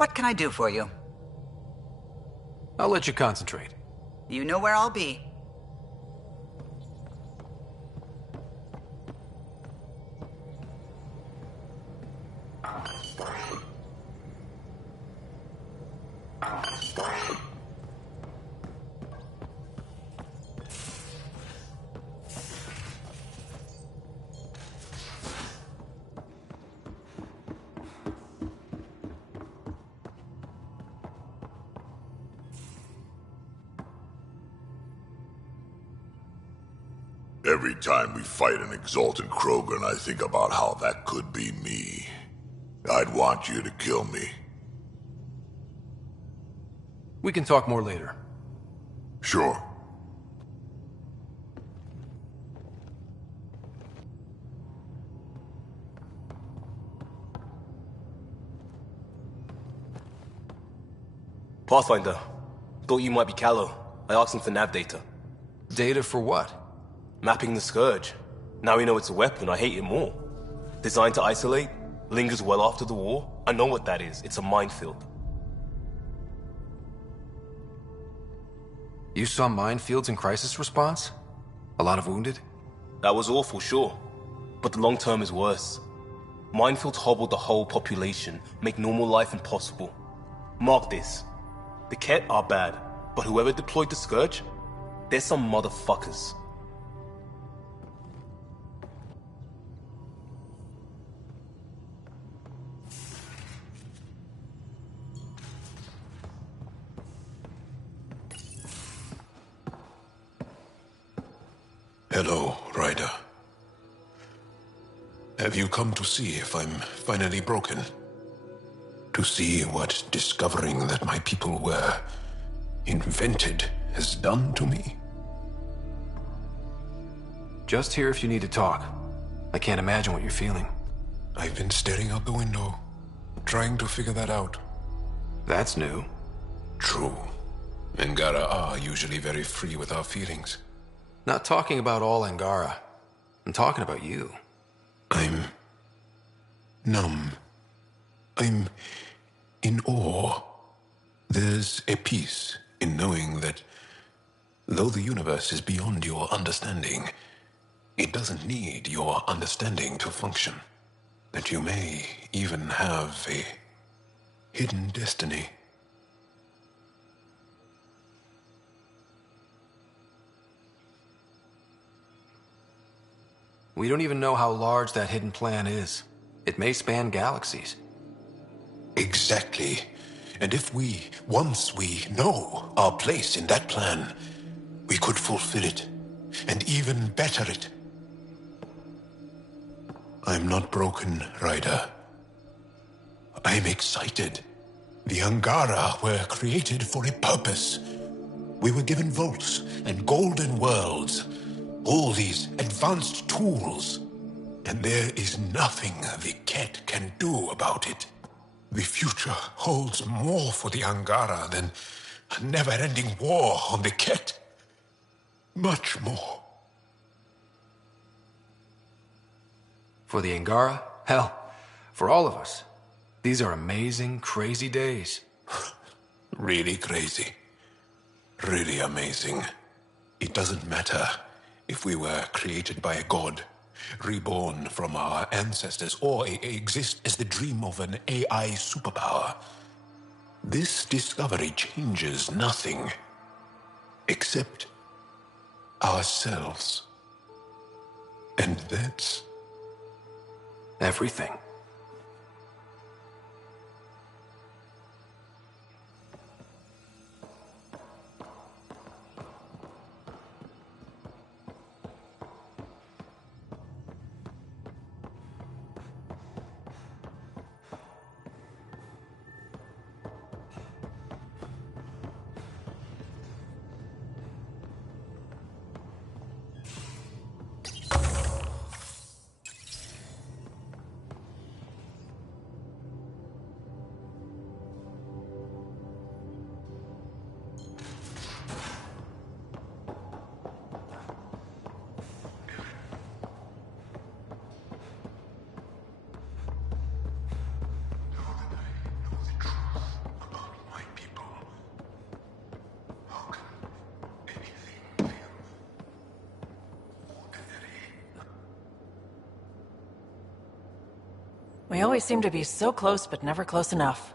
What can I do for you? I'll let you concentrate. You know where I'll be. Every time we fight an Exalted Krogan, I think about how that could be me. I'd want you to kill me. We can talk more later. Sure. Pathfinder, thought you might be Callow. I asked him for nav data. Data for what? Mapping the Scourge. Now we know it's a weapon, I hate it more. Designed to isolate, lingers well after the war. I know what that is. It's a minefield. You saw minefields in crisis response? A lot of wounded? That was awful, sure. But the long term is worse. Minefields hobble the whole population, make normal life impossible. Mark this. The Ket are bad, but whoever deployed the Scourge, they're some motherfuckers. Hello, Ryder. Have you come to see if I'm finally broken? To see what discovering that my people were invented has done to me? Just here if you need to talk. I can't imagine what you're feeling. I've been staring out the window, trying to figure that out. That's new. True. Angara are usually very free with our feelings. Not talking about all Angara. I'm talking about you. I'm numb. I'm in awe. There's a peace in knowing that though the universe is beyond your understanding, it doesn't need your understanding to function. That you may even have a hidden destiny. We don't even know how large that hidden plan is. It may span galaxies. Exactly. And if once we know our place in that plan, we could fulfill it, and even better it. I'm not broken, Ryder. I'm excited. The Angara were created for a purpose. We were given vaults and golden worlds. All these advanced tools. And there is nothing the Ket can do about it. The future holds more for the Angara than a never-ending war on the Ket. Much more. For the Angara? Hell, for all of us. These are amazing, crazy days. Really crazy. Really amazing. It doesn't matter if we were created by a god, reborn from our ancestors, or exist as the dream of an AI superpower. This discovery changes nothing except ourselves. And that's everything. We always seem to be so close, but never close enough.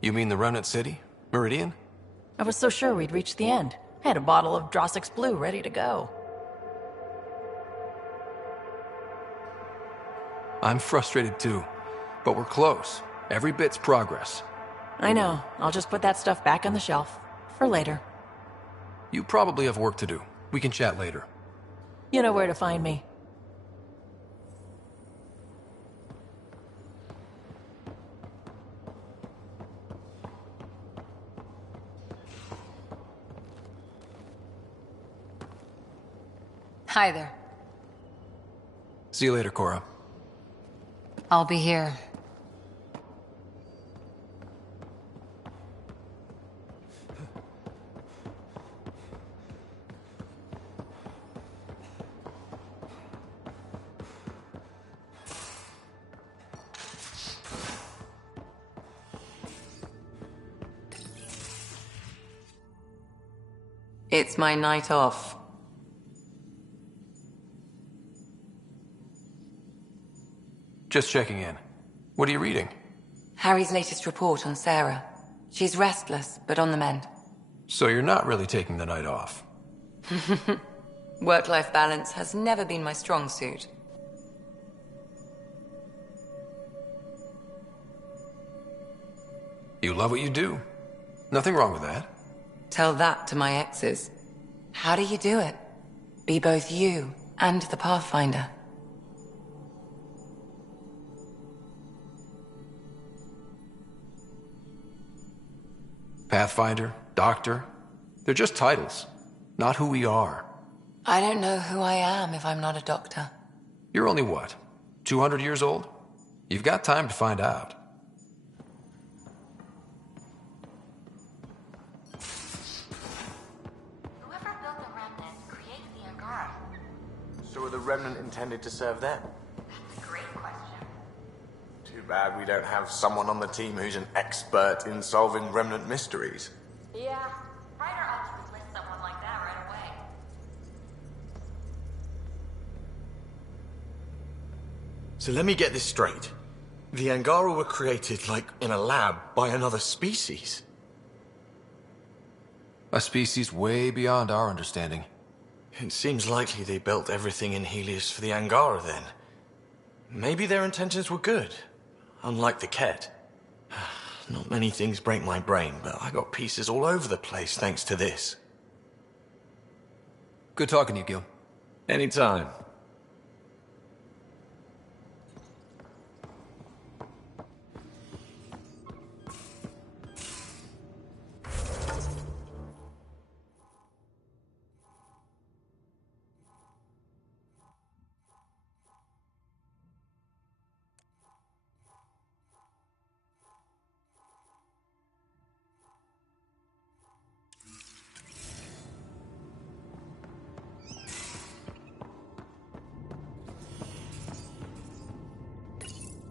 You mean the Remnant City? Meridian? I was so sure we'd reach the end. I had a bottle of Drossix Blue ready to go. I'm frustrated too, but we're close. Every bit's progress. I know. I'll just put that stuff back on the shelf. For later. You probably have work to do. We can chat later. You know where to find me. Hi there. See you later, Cora. I'll be here. It's my night off. Just checking in. What are you reading? Harry's latest report on Sarah. She's restless, but on the mend. So you're not really taking the night off. Work-life balance has never been my strong suit. You love what you do. Nothing wrong with that. Tell that to my exes. How do you do it? Be both you and the Pathfinder. Pathfinder, Doctor, they're just titles, not who we are. I don't know who I am if I'm not a doctor. You're only what, 200 years old? You've got time to find out. Whoever built the Remnant created the Angara. So are the Remnant intended to serve them? That's a great question. Too bad we don't have someone on the team who's an expert in solving Remnant mysteries. Yeah, Ryder ought to enlist someone like that right away. So let me get this straight. The Angara were created, like, in a lab by another species. A species way beyond our understanding. It seems likely they built everything in Helios for the Angara then. Maybe their intentions were good, unlike the Ket. Not many things break my brain, but I got pieces all over the place thanks to this. Good talking to you, Gil. Anytime.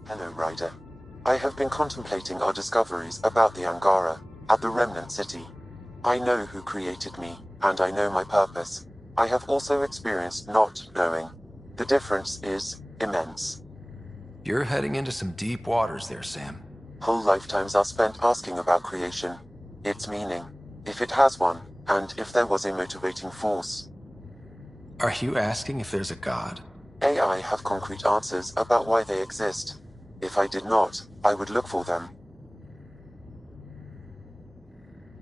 Hello, Ryder. I have been contemplating our discoveries about the Angara at the Remnant City. I know who created me, and I know my purpose. I have also experienced not knowing. The difference is immense. You're heading into some deep waters there, Sam. Whole lifetimes are spent asking about creation, its meaning, if it has one, and if there was a motivating force. Are you asking if there's a god? AI have concrete answers about why they exist. If I did not, I would look for them.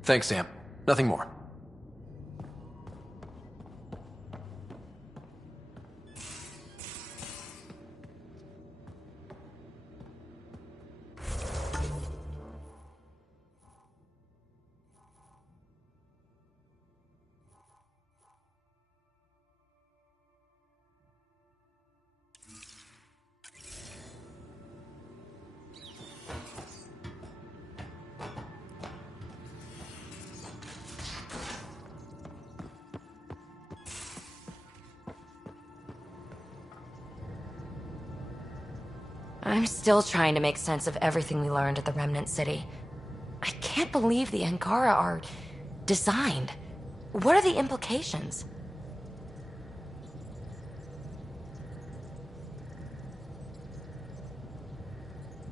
Thanks, Sam. Nothing more. I'm still trying to make sense of everything we learned at the Remnant City. I can't believe the Angara are designed. What are the implications?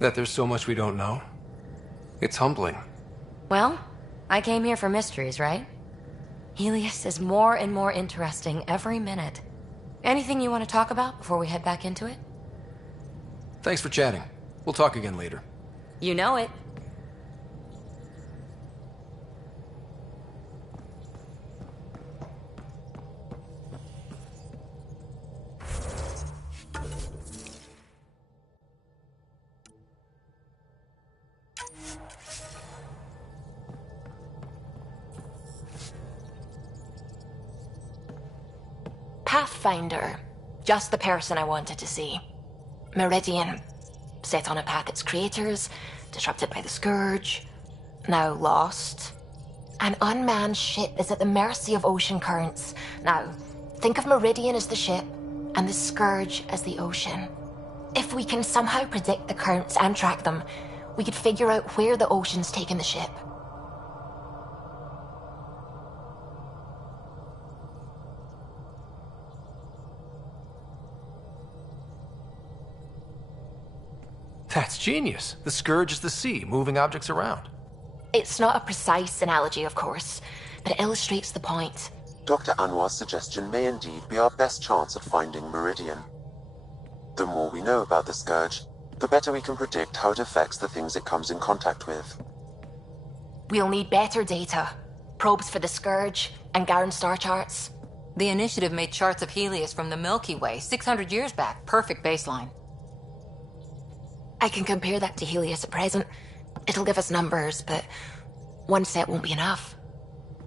That there's so much we don't know. It's humbling. Well, I came here for mysteries, right? Helios is more and more interesting every minute. Anything you want to talk about before we head back into it? Thanks for chatting. We'll talk again later. You know it. Pathfinder. Just the person I wanted to see. Meridian. Set on a path its creators, disrupted by the Scourge, now lost. An unmanned ship is at the mercy of ocean currents. Now, think of Meridian as the ship, and the Scourge as the ocean. If we can somehow predict the currents and track them, we could figure out where the ocean's taken the ship. That's genius. The Scourge is the sea, moving objects around. It's not a precise analogy, of course, but it illustrates the point. Dr. Anwar's suggestion may indeed be our best chance at finding Meridian. The more we know about the Scourge, the better we can predict how it affects the things it comes in contact with. We'll need better data. Probes for the Scourge, and Garen star charts. The Initiative made charts of Helios from the Milky Way 600 years back. Perfect baseline. I can compare that to Helios at present. It'll give us numbers, but one set won't be enough.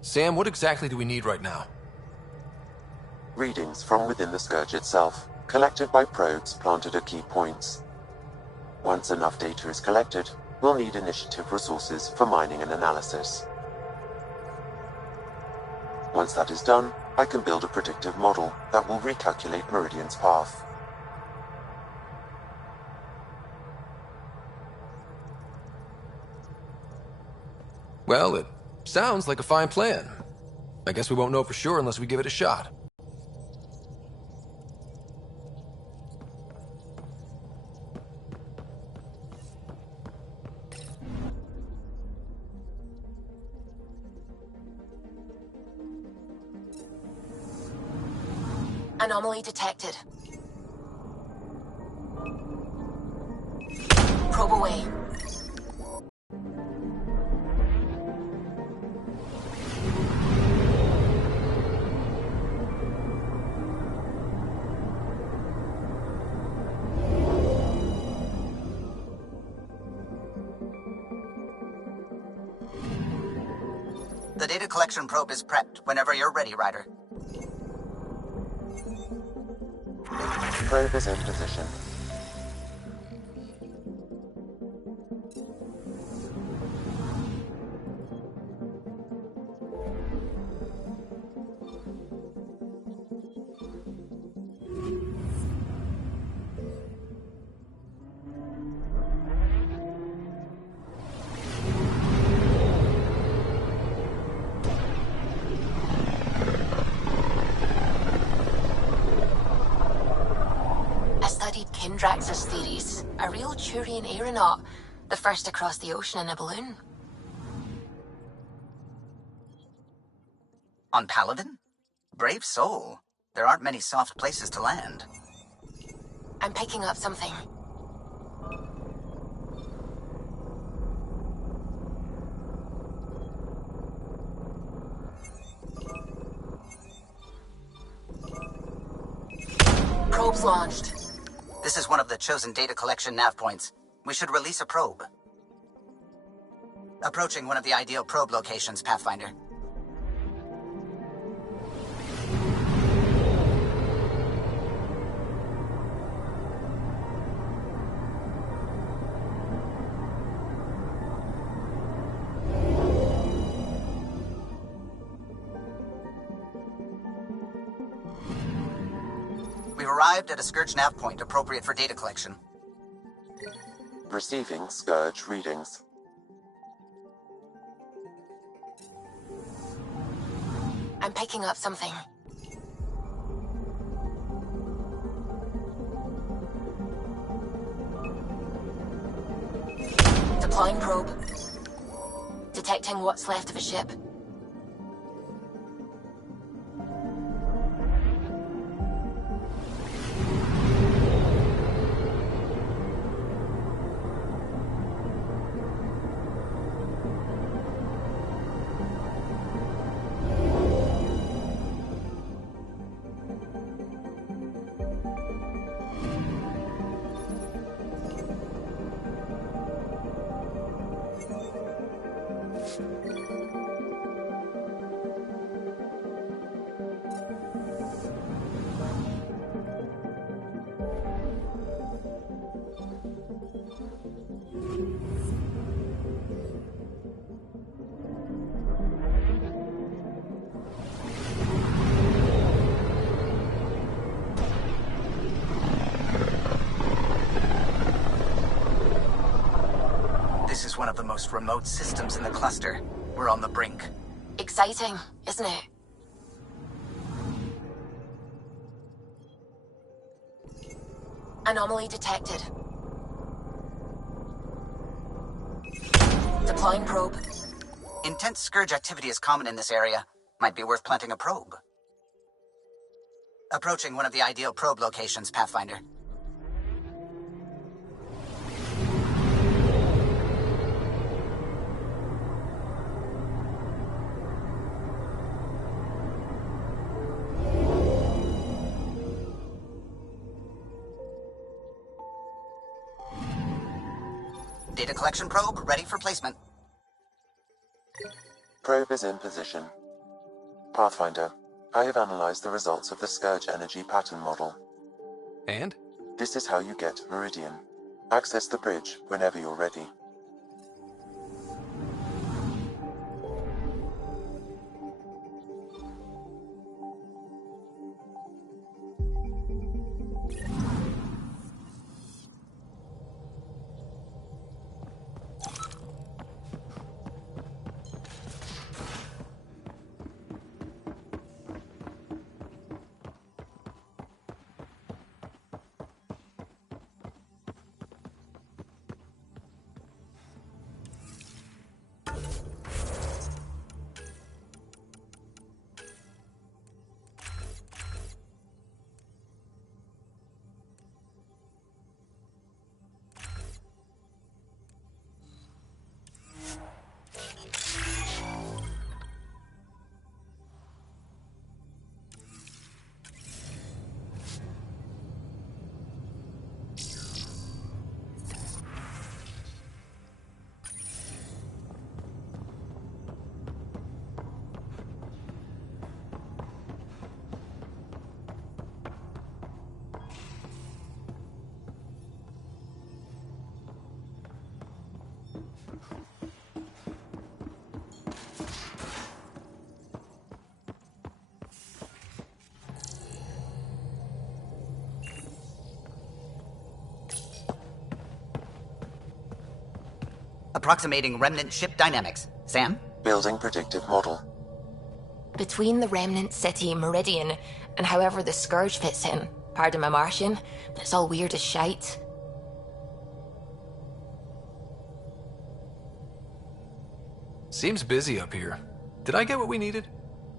Sam, what exactly do we need right now? Readings from within the Scourge itself, collected by probes planted at key points. Once enough data is collected, we'll need Initiative resources for mining and analysis. Once that is done, I can build a predictive model that will recalculate Meridian's path. Well, it sounds like a fine plan. I guess we won't know for sure unless we give it a shot. Anomaly detected. Probe away. The data collection probe is prepped whenever you're ready, Ryder. Probe is in position. Drax's theories. A real Turian aeronaut. The first to cross the ocean in a balloon. On Paladin? Brave soul. There aren't many soft places to land. I'm picking up something. Probe's launched. This is one of the chosen data collection nav points. We should release a probe. Approaching one of the ideal probe locations, Pathfinder. We've arrived at a Scourge nav point appropriate for data collection. Receiving Scourge readings. I'm picking up something. Deploying probe. Detecting what's left of a ship. This is one of the most remote systems in the cluster. We're on the brink. Exciting, isn't it? Anomaly detected. Deploying probe. Intense scourge activity is common in this area. Might be worth planting a probe. Approaching one of the ideal probe locations, Pathfinder. Data collection probe ready for placement. Probe is in position. Pathfinder, I have analyzed the results of the Scourge energy pattern model. And? This is how you get Meridian. Access the bridge whenever you're ready. Approximating remnant ship dynamics. Sam? Building predictive model. Between the remnant city, Meridian, and however the Scourge fits in, pardon my Martian, but it's all weird as shite. Seems busy up here. Did I get what we needed?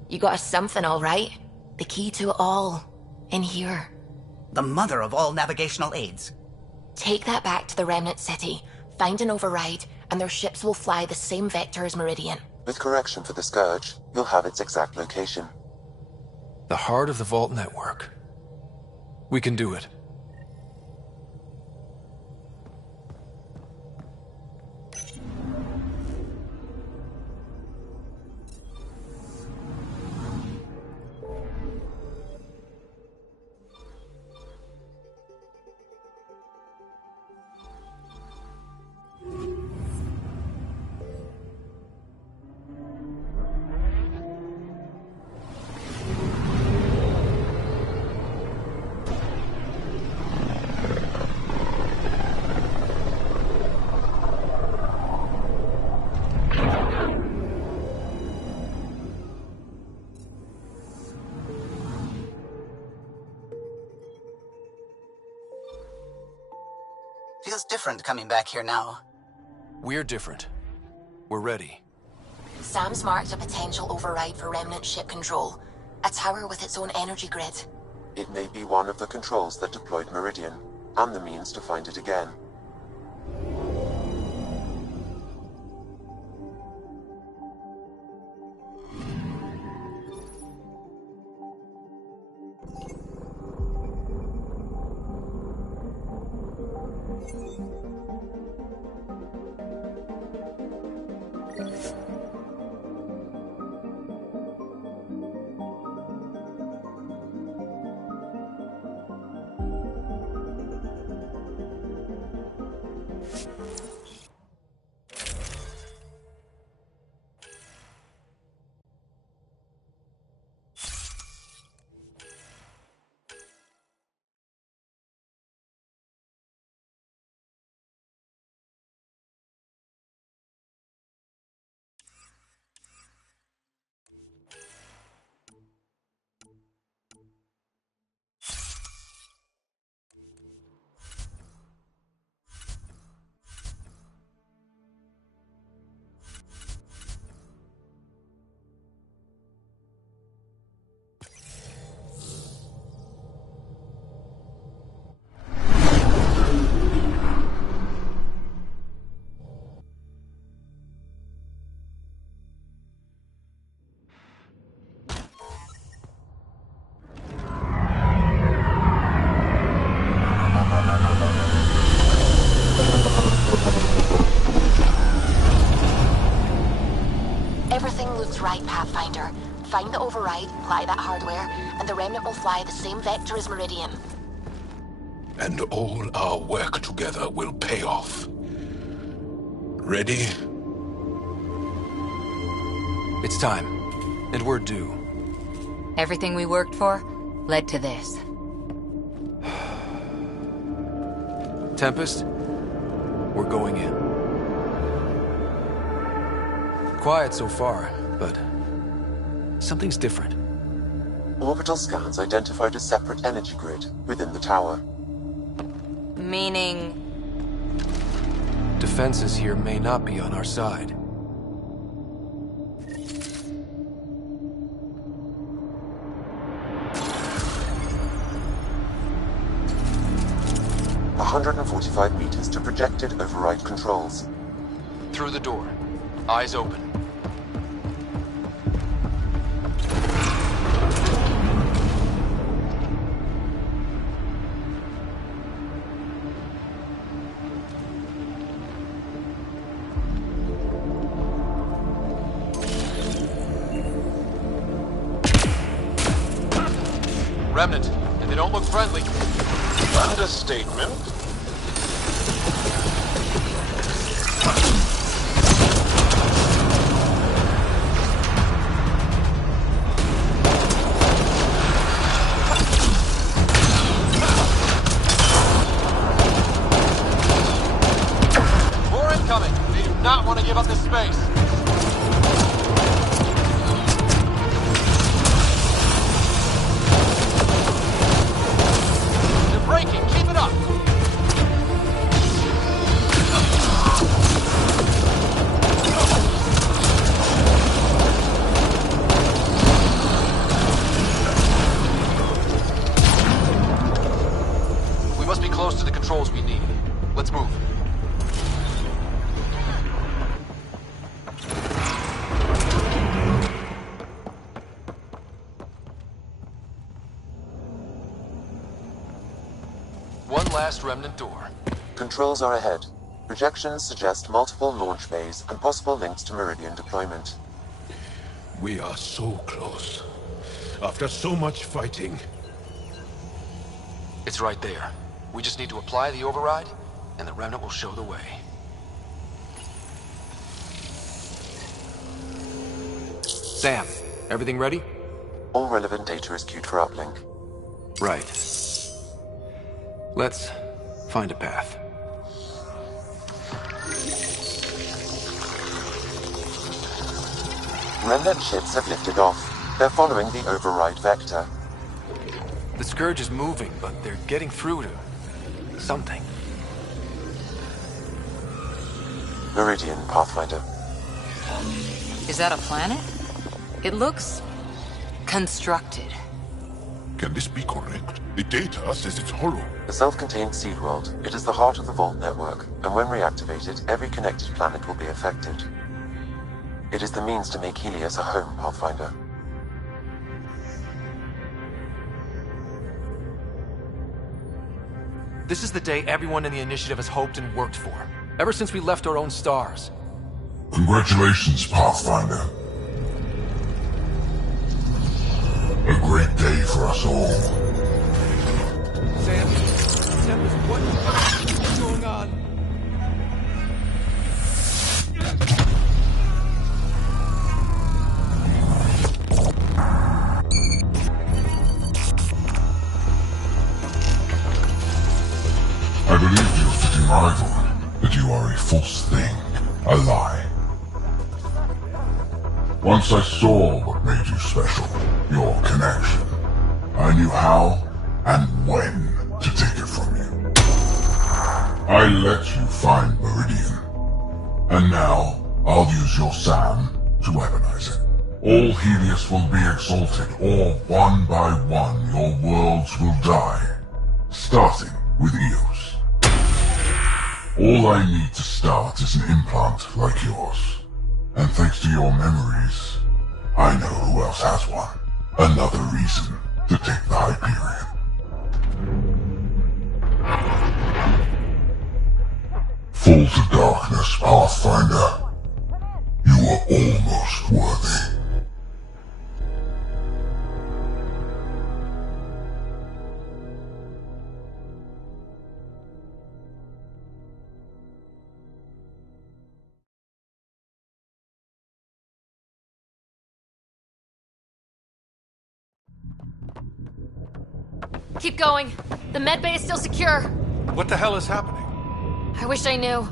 You got us something, all right. The key to it all. In here. The mother of all navigational aids. Take that back to the remnant city, find an override, and their ships will fly the same vector as Meridian. With correction for the Scourge, you'll have its exact location. The heart of the Vault network. We can do it. Feels different coming back here now. We're different. We're ready. Sam's marked a potential override for Remnant ship control. A tower with its own energy grid. It may be one of the controls that deployed Meridian, and the means to find it again. Everything looks right, Pathfinder. Find the override, apply that hardware, and the Remnant will fly the same vector as Meridian. And all our work together will pay off. Ready? It's time. And we're due. Everything we worked for led to this. Tempest, we're going in. Quiet so far, but something's different. Orbital scans identified a separate energy grid within the tower. Meaning... Defenses here may not be on our side. "145 meters to projected override controls." Through the door. Eyes open. Remnant, and they don't look friendly. Understatement. More incoming. They do not want to give up this space. Breaking, keep it up! We must be close to the controls we need. Let's move. One last Remnant door. Controls are ahead. Projections suggest multiple launch bays and possible links to Meridian deployment. We are so close. After so much fighting. It's right there. We just need to apply the override, and the Remnant will show the way. Sam, everything ready? All relevant data is queued for uplink. Right. Let's find a path. Remnant ships have lifted off. They're following the override vector. The Scourge is moving, but they're getting through to something. Meridian, Pathfinder. Is that a planet? It looks constructed. Can this be correct? The data says it's hollow. A self-contained seed world. It is the heart of the Vault network, and when reactivated, every connected planet will be affected. It is the means to make Helios a home, Pathfinder. This is the day everyone in the initiative has hoped and worked for. Ever since we left our own stars. Congratulations, Pathfinder. A great day for us all. Sam, what's going on? I believed your fitting rival, that you are a false thing, a lie. Once I saw what made you special, your connection. I knew how and when to take it from you. I let you find Meridian. And now, I'll use your SAM to weaponize it. All Helios will be exalted, or one by one your worlds will die. Starting with Eos. All I need to start is an implant like yours. And thanks to your memories, I know who else has one. Another reason to take the Hyperion. Fall to darkness, Pathfinder. You are almost worthy. Keep going. The med bay is still secure. What the hell is happening? I wish I knew.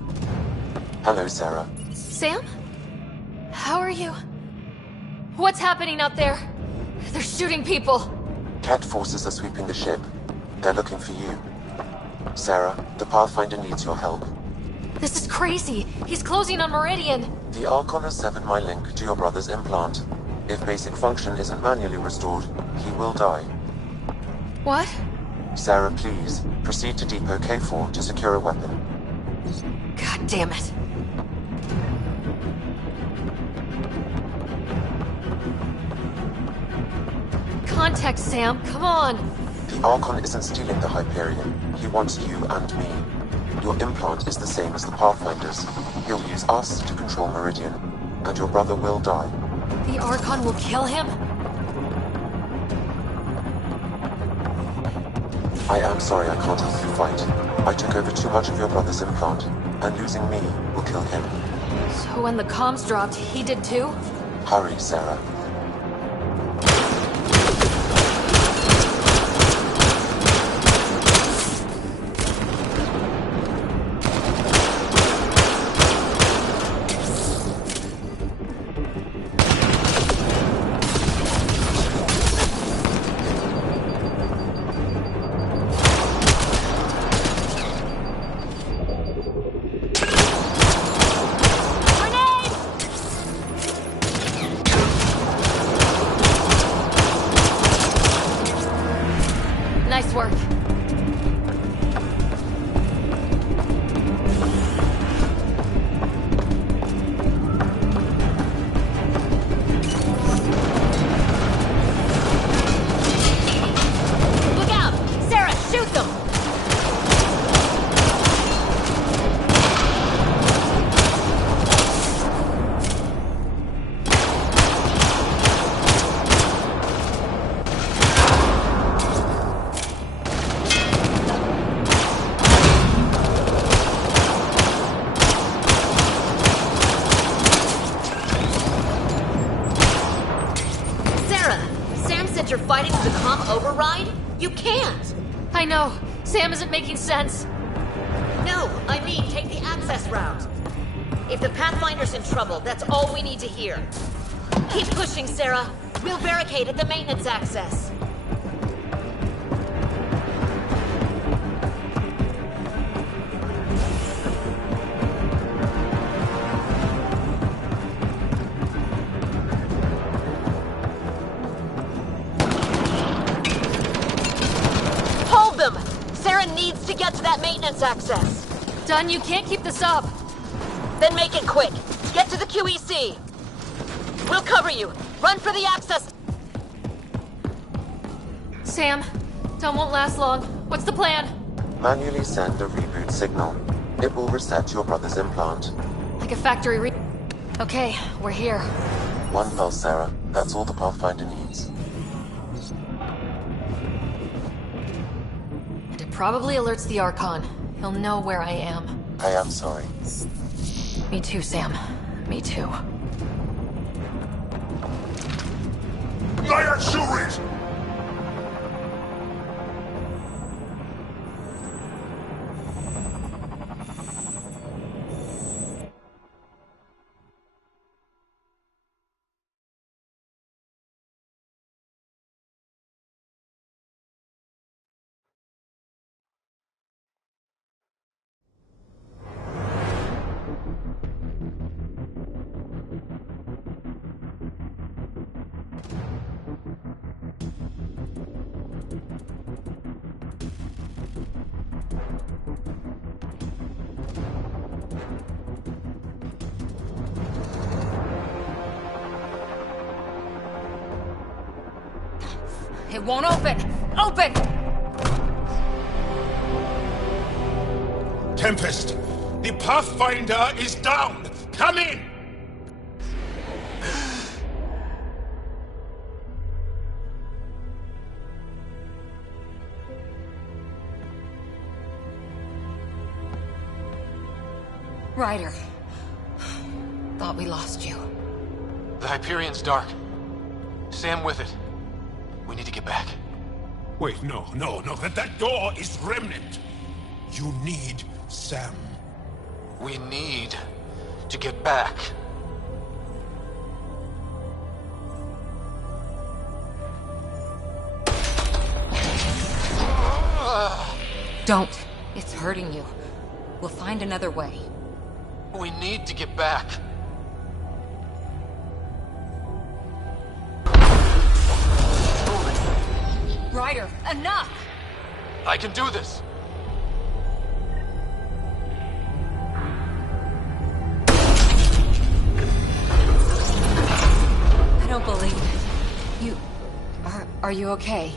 Hello, Sarah. Sam? How are you? What's happening out there? They're shooting people. Cat forces are sweeping the ship. They're looking for you. Sarah, the Pathfinder needs your help. This is crazy. He's closing on Meridian. The Archon has severed my link to your brother's implant. If basic function isn't manually restored, he will die. What? Sarah, please, proceed to Depot K4 to secure a weapon. God damn it. Contact, Sam. Come on. The Archon isn't stealing the Hyperion. He wants you and me. Your implant is the same as the Pathfinder's. He'll use us to control Meridian, and your brother will die. The Archon will kill him? I am sorry I can't help you fight. I took over too much of your brother's implant, and losing me will kill him. So when the comms dropped, he did too? Hurry, Sarah. Nice work. Look out! Sarah, shoot them! You're fighting the comm override? You can't! I know. Sam isn't making sense. No, I mean, take the access route. If the Pathfinder's in trouble, that's all we need to hear. Keep pushing, Sarah. We'll barricade at the maintenance access. maintenance access. Done, you can't keep this up. Then make it quick. Get to the QEC. We'll cover you. Run for the access. Sam, Tom won't last long. What's the plan? Manually send a reboot signal. It will reset your brother's implant. Like a factory Okay, we're here. One pulse, Sarah. That's all the Pathfinder needs. And it probably alerts the Archon. He'll know where I am. I am sorry. Me too, Sam. Me too. Liar Shurit! It won't open! Open! Tempest, the Pathfinder is down! Come in! Ryder. Thought we lost you. The Hyperion's dark. Sam with it. We need to get back. Wait, no. That door is Remnant. You need Sam. We need to get back. Don't. It's hurting you. We'll find another way. We need to get back. Ryder, enough! I can do this. I don't believe it. You... Are you okay?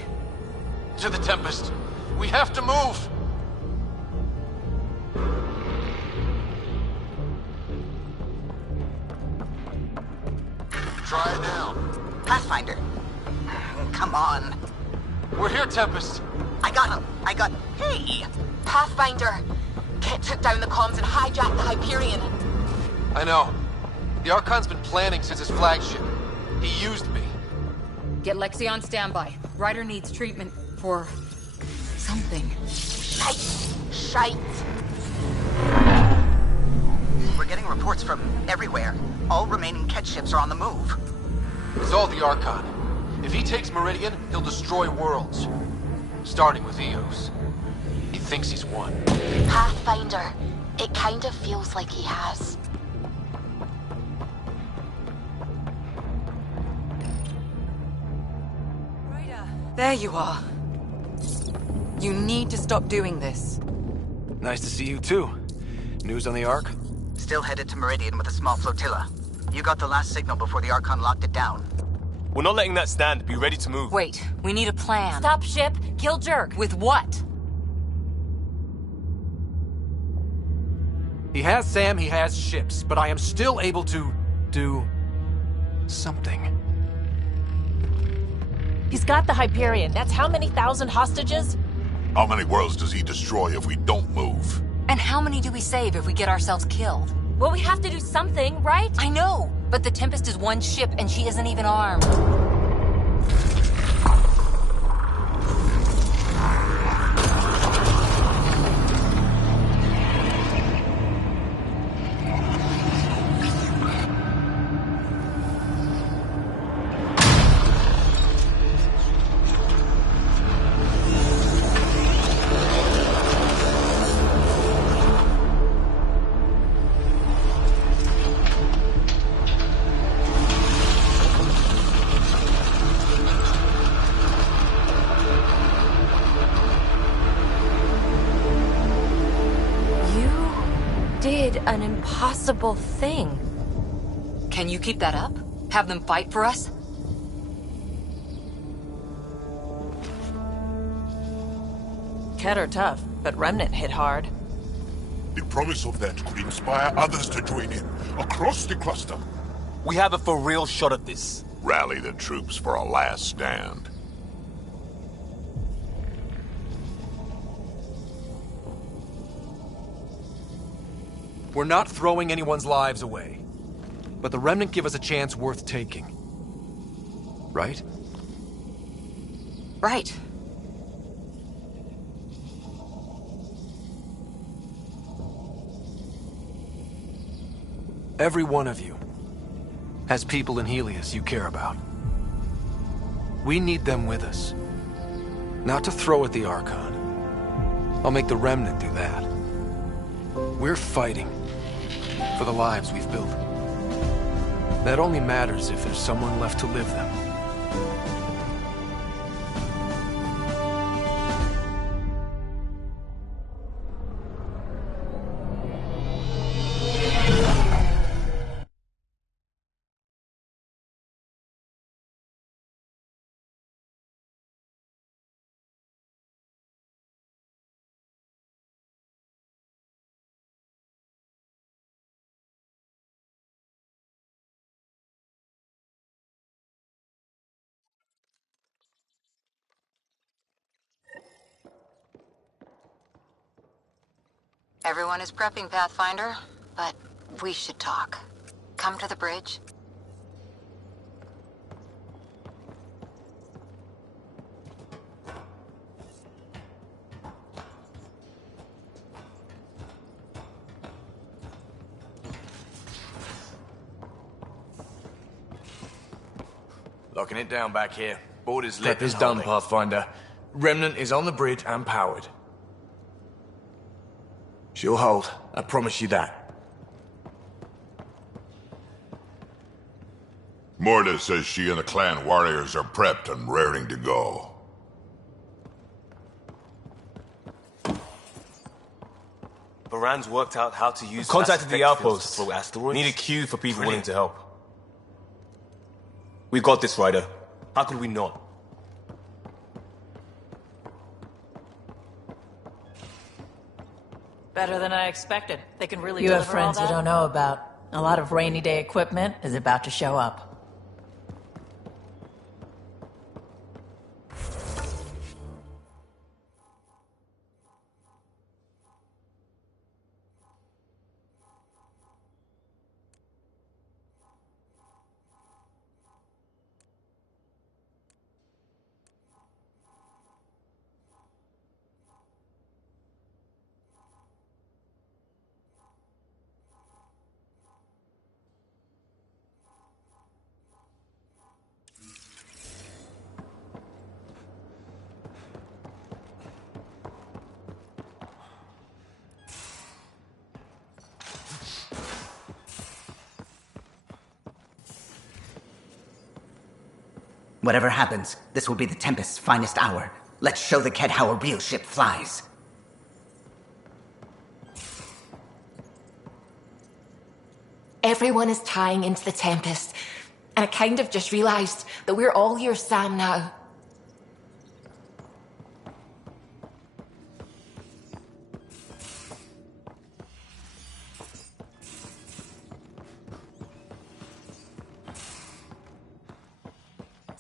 To the Tempest. We have to move! Try it down. Pathfinder. Come on. We're here, Tempest. I got him. Hey! Pathfinder! Kit took down the comms and hijacked the Hyperion. I know. The Archon's been planning since his flagship. He used me. Get Lexi on standby. Ryder needs treatment for... something. Shite. We're getting reports from everywhere. All remaining Ket ships are on the move. It's all the Archon. If he takes Meridian, he'll destroy worlds. Starting with Eos. He thinks he's won. Pathfinder. It kind of feels like he has. There you are. You need to stop doing this. Nice to see you too. News on the Ark? Still headed to Meridian with a small flotilla. You got the last signal before the Archon locked it down. We're not letting that stand. Be ready to move. Wait, we need a plan. Stop ship, kill Jerk. With what? He has Sam, he has ships, but I am still able to do something. He's got the Hyperion. That's how many thousand hostages? How many worlds does he destroy if we don't move? And how many do we save if we get ourselves killed? Well, we have to do something, right? I know, but the Tempest is one ship and she isn't even armed. an impossible thing. Can you keep that up? Have them fight for us? Ket are tough, but Remnant hit hard. The promise of that could inspire others to join in, across the cluster. We have a for real shot at this. Rally the troops for a last stand. We're not throwing anyone's lives away. But the Remnant give us a chance worth taking. Right? Right. Every one of you has people in Helios you care about. We need them with us. Not to throw at the Archon. I'll make the Remnant do that. We're fighting for the lives we've built. That only matters if there's someone left to live them. Everyone is prepping, Pathfinder, but we should talk. Come to the bridge. Locking it down back here. Boarders Prep lit is and done, holding. Pathfinder. Remnant is on the bridge and powered. She'll hold. I promise you that. Morda says she and the clan warriors are prepped and raring to go. Baran's worked out how to use Contacted Mass the Effect fields outpost. to throw asteroids. Need a queue for people willing Brilliant. to help. We got this, Ryder. How could we not? Better than I expected. They can really You deliver have friends all you that? don't know about. A lot of rainy day equipment is about to show up. Whatever happens, this will be the Tempest's finest hour. Let's show the Ked how a real ship flies. Everyone is tying into the Tempest, and I kind of just realized that we're all your Sam now.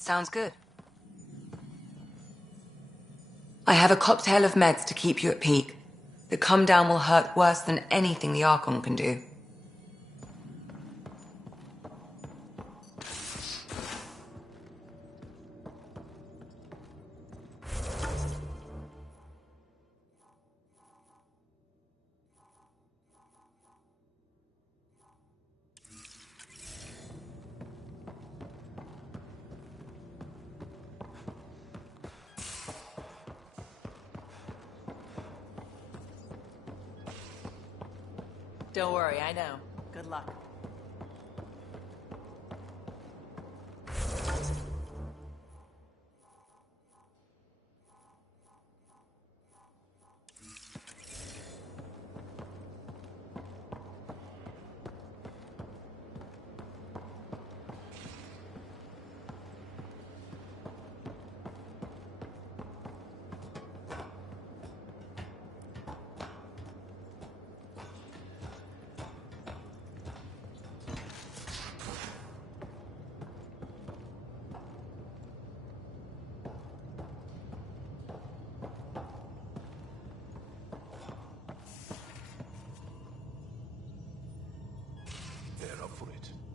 Sounds good. I have a cocktail of meds to keep you at peak. The come down will hurt worse than anything the Archon can do. Don't worry, I know. Good luck.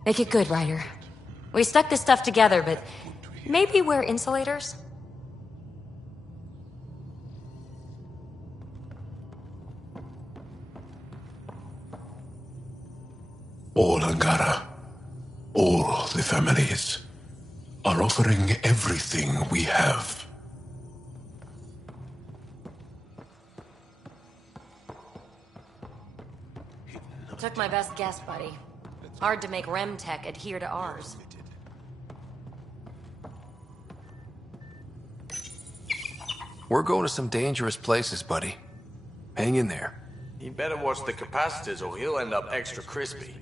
Make it good, Ryder. We stuck this stuff together, but maybe wear insulators? All Angara, all the families, are offering everything we have. Took my best guess, buddy. Hard to make Rem tech adhere to ours. We're going to some dangerous places, buddy. Hang in there. You better watch the capacitors or he'll end up extra crispy.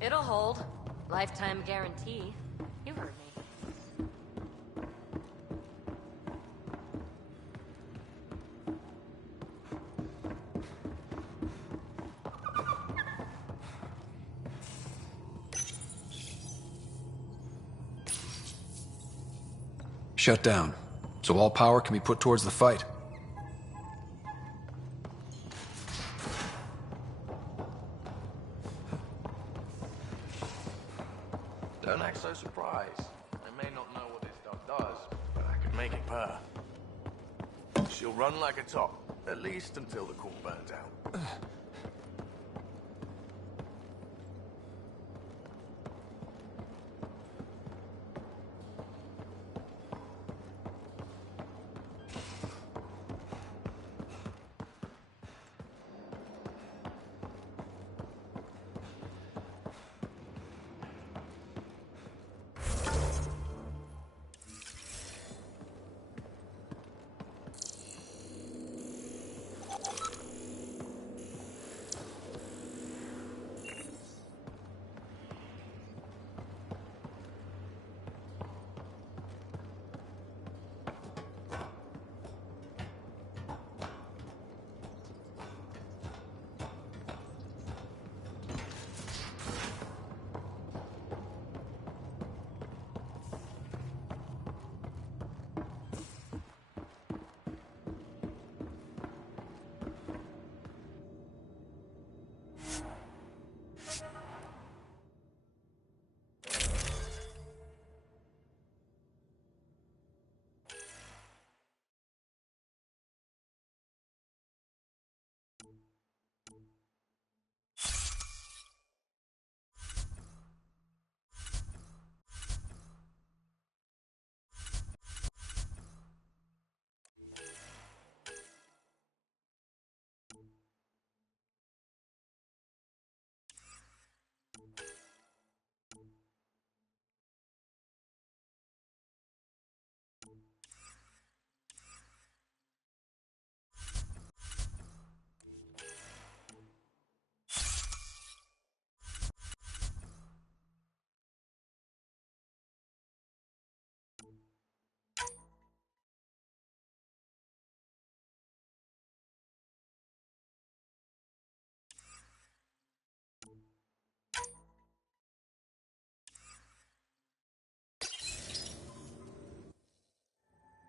It'll hold. Lifetime guarantee. You heard me. Shut down, so all power can be put towards the fight. Don't act so surprised. I may not know what this stuff does, but I can make it purr. She'll run like a top, at least until the corn burns out.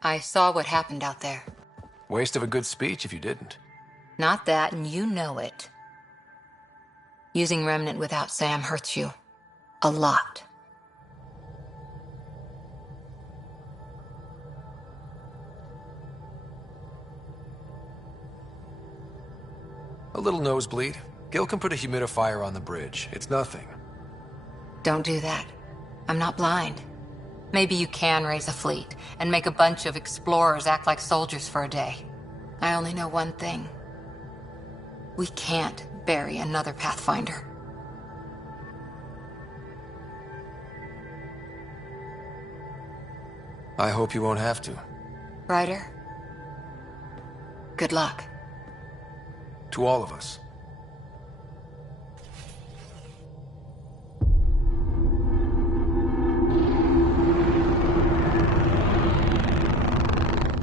I saw what happened out there. Waste of a good speech if you didn't. Not that, and you know it. Using Remnant without Sam hurts you. A lot. A little nosebleed. Gil can put a humidifier on the bridge. It's nothing. Don't do that. I'm not blind. Maybe you can raise a fleet and make a bunch of explorers act like soldiers for a day. I only know one thing. We can't bury another Pathfinder. I hope you won't have to. Ryder, good luck. To all of us.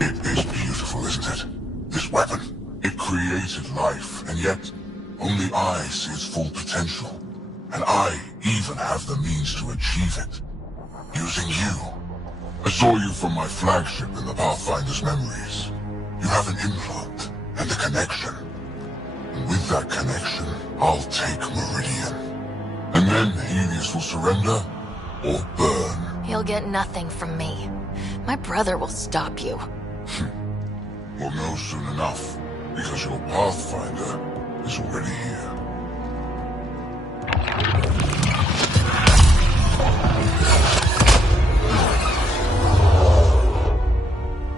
It is beautiful, isn't it? This weapon. It created life, and yet only I see its full potential. And I even have the means to achieve it. Using you. I saw you from my flagship in the Pathfinder's memories. You have an implant and a connection. And with that connection, I'll take Meridian. And then Helios will surrender or burn. He'll get nothing from me. My brother will stop you. We'll know soon enough, because your Pathfinder is already here.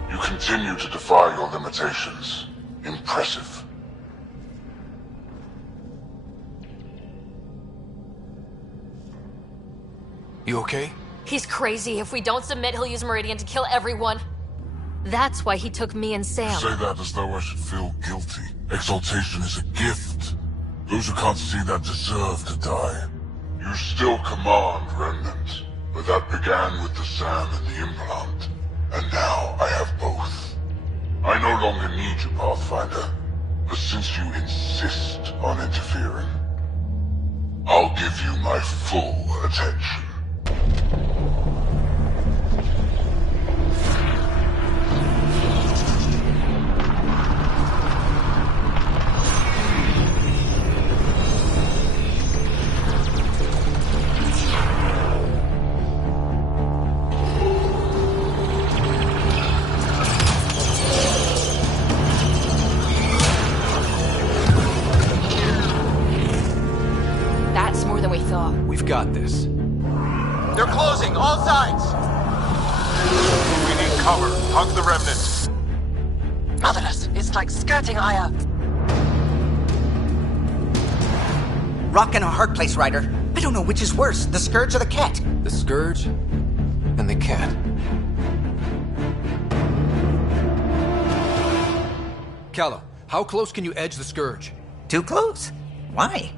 You continue to defy your limitations. Impressive. You okay? He's crazy. If we don't submit, he'll use Meridian to kill everyone. That's why he took me and Sam. You say that as though I should feel guilty. Exaltation is a gift. Those who can't see that deserve to die. You still command, Remnant. But that began with the Sam and the implant. And now I have both. I no longer need you, Pathfinder. But since you insist on interfering, I'll give you my full attention. That's more than we thought. We've got this. They're closing, all sides! We need cover. Hug the remnant. Motherless, it's like skirting Aya. Rock and a hard place, Ryder. I don't know which is worse, the Scourge or the Ket. The Scourge and the Ket. Callow, how close can you edge the Scourge? Too close? Why?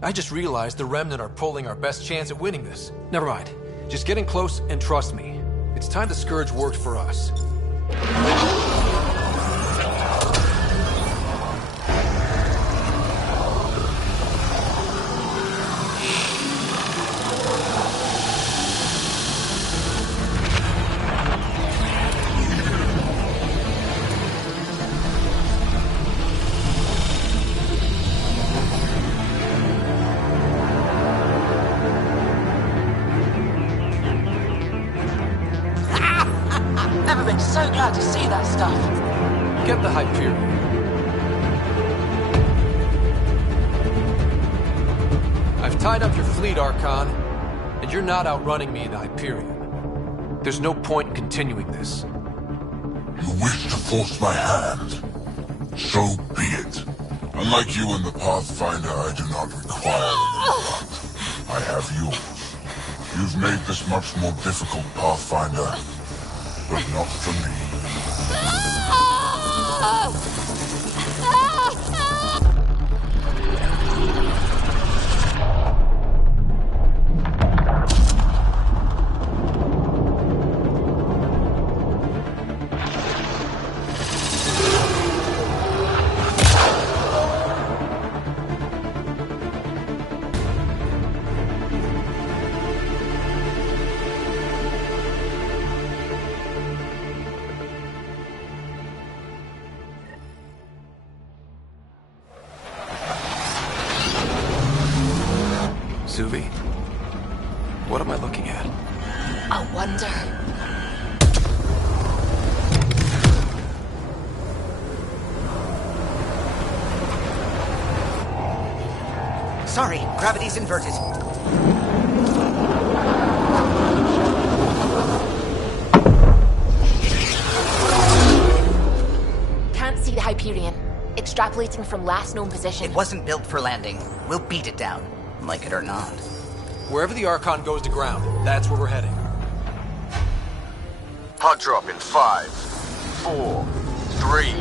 I just realized the Remnant are pulling our best chance at winning this. Never mind. Just get in close and trust me. It's time the Scourge worked for us. Never been so glad to see that stuff. Get the Hyperion. I've tied up your fleet, Archon, and you're not outrunning me in the Hyperion. There's no point in continuing this. You wish to force my hand? So be it. Unlike you and the Pathfinder, I do not require an implant. I have yours. You've made this much more difficult, Pathfinder. But not for me. Suvi, what am I looking at? A wonder. Sorry, gravity's inverted. Can't see the Hyperion. It's extrapolating from last known position. It wasn't built for landing. We'll beat it down, like it or not. Wherever the Archon goes to ground, that's where we're heading. Hot drop in 5, 4, 3.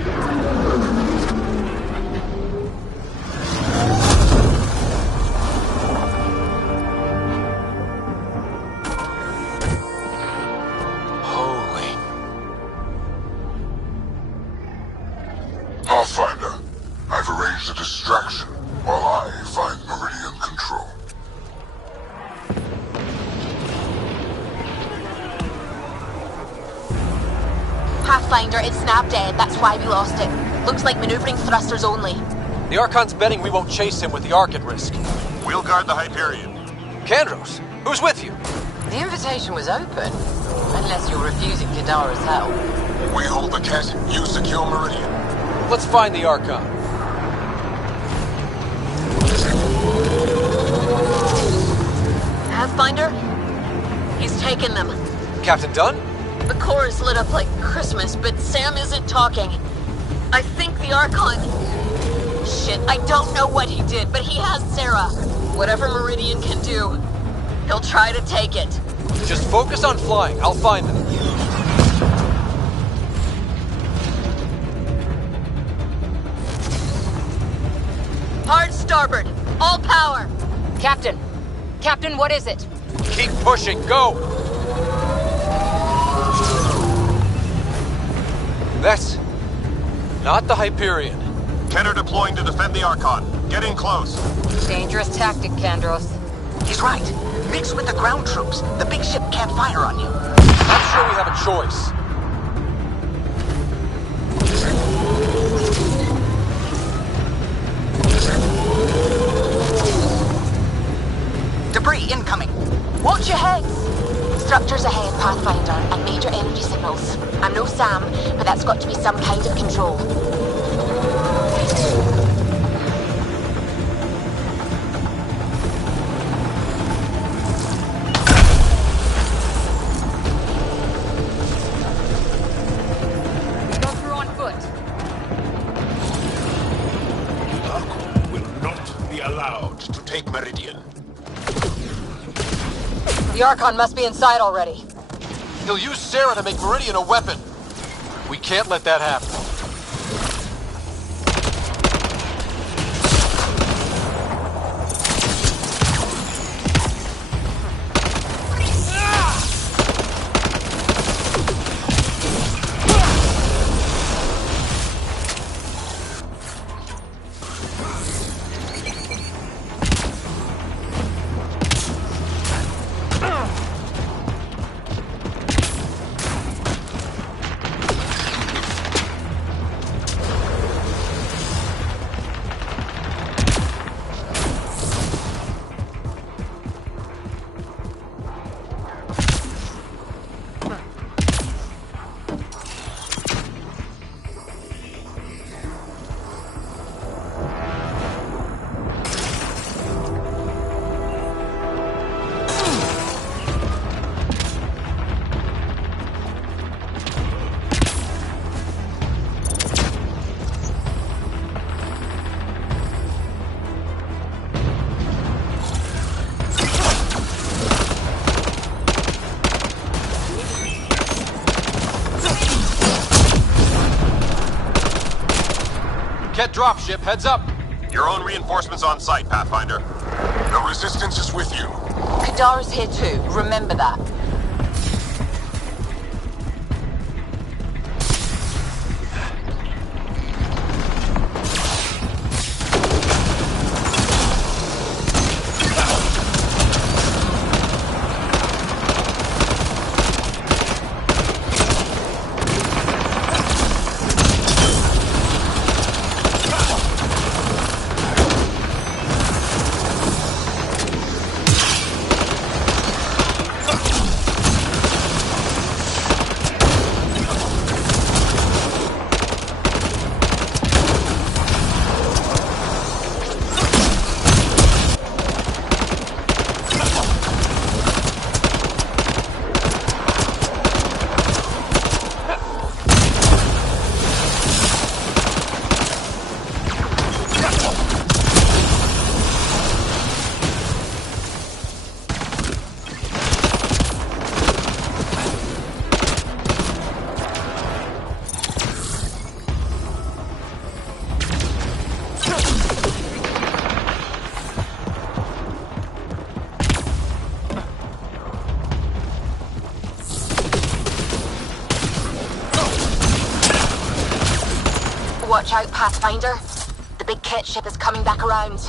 Pathfinder, I've arranged a distraction while I find Meridian control. Pathfinder, it's snap dead. That's why we lost it. Looks like maneuvering thrusters only. The Archon's betting we won't chase him with the Ark at risk. We'll guard the Hyperion. Kandros, who's with you? The invitation was open. Unless you're refusing Kadara's help. We hold the Ket, you secure Meridian. Let's find the Archon. Pathfinder? He's taken them. Captain Dunn? The core is lit up like Christmas, but Sam isn't talking. I think the Archon... Shit, I don't know what he did, but he has Sarah. Whatever Meridian can do, he'll try to take it. Just focus on flying. I'll find them. Hard starboard. All power. Captain. Captain, what is it? Keep pushing. Go! That's... not the Hyperion. Kenner deploying to defend the Archon. Get in close. Dangerous tactic, Kandros. He's right. Mix with the ground troops. The big ship can't fire on you. I'm sure we have a choice. Debris incoming. Watch your heads. Structures ahead, Pathfinder, and major energy signals. I'm no Sam, but that's got to be some kind of control. Go through on foot. Archon will not be allowed to take Meridian. The Archon must be inside already. He'll use Sarah to make Meridian a weapon. We can't let that happen. Ket dropship, heads up. Your own reinforcements on site, Pathfinder. The Resistance is with you. Kadara's here too. Remember that. Watch out, Pathfinder. The big Ket ship is coming back around.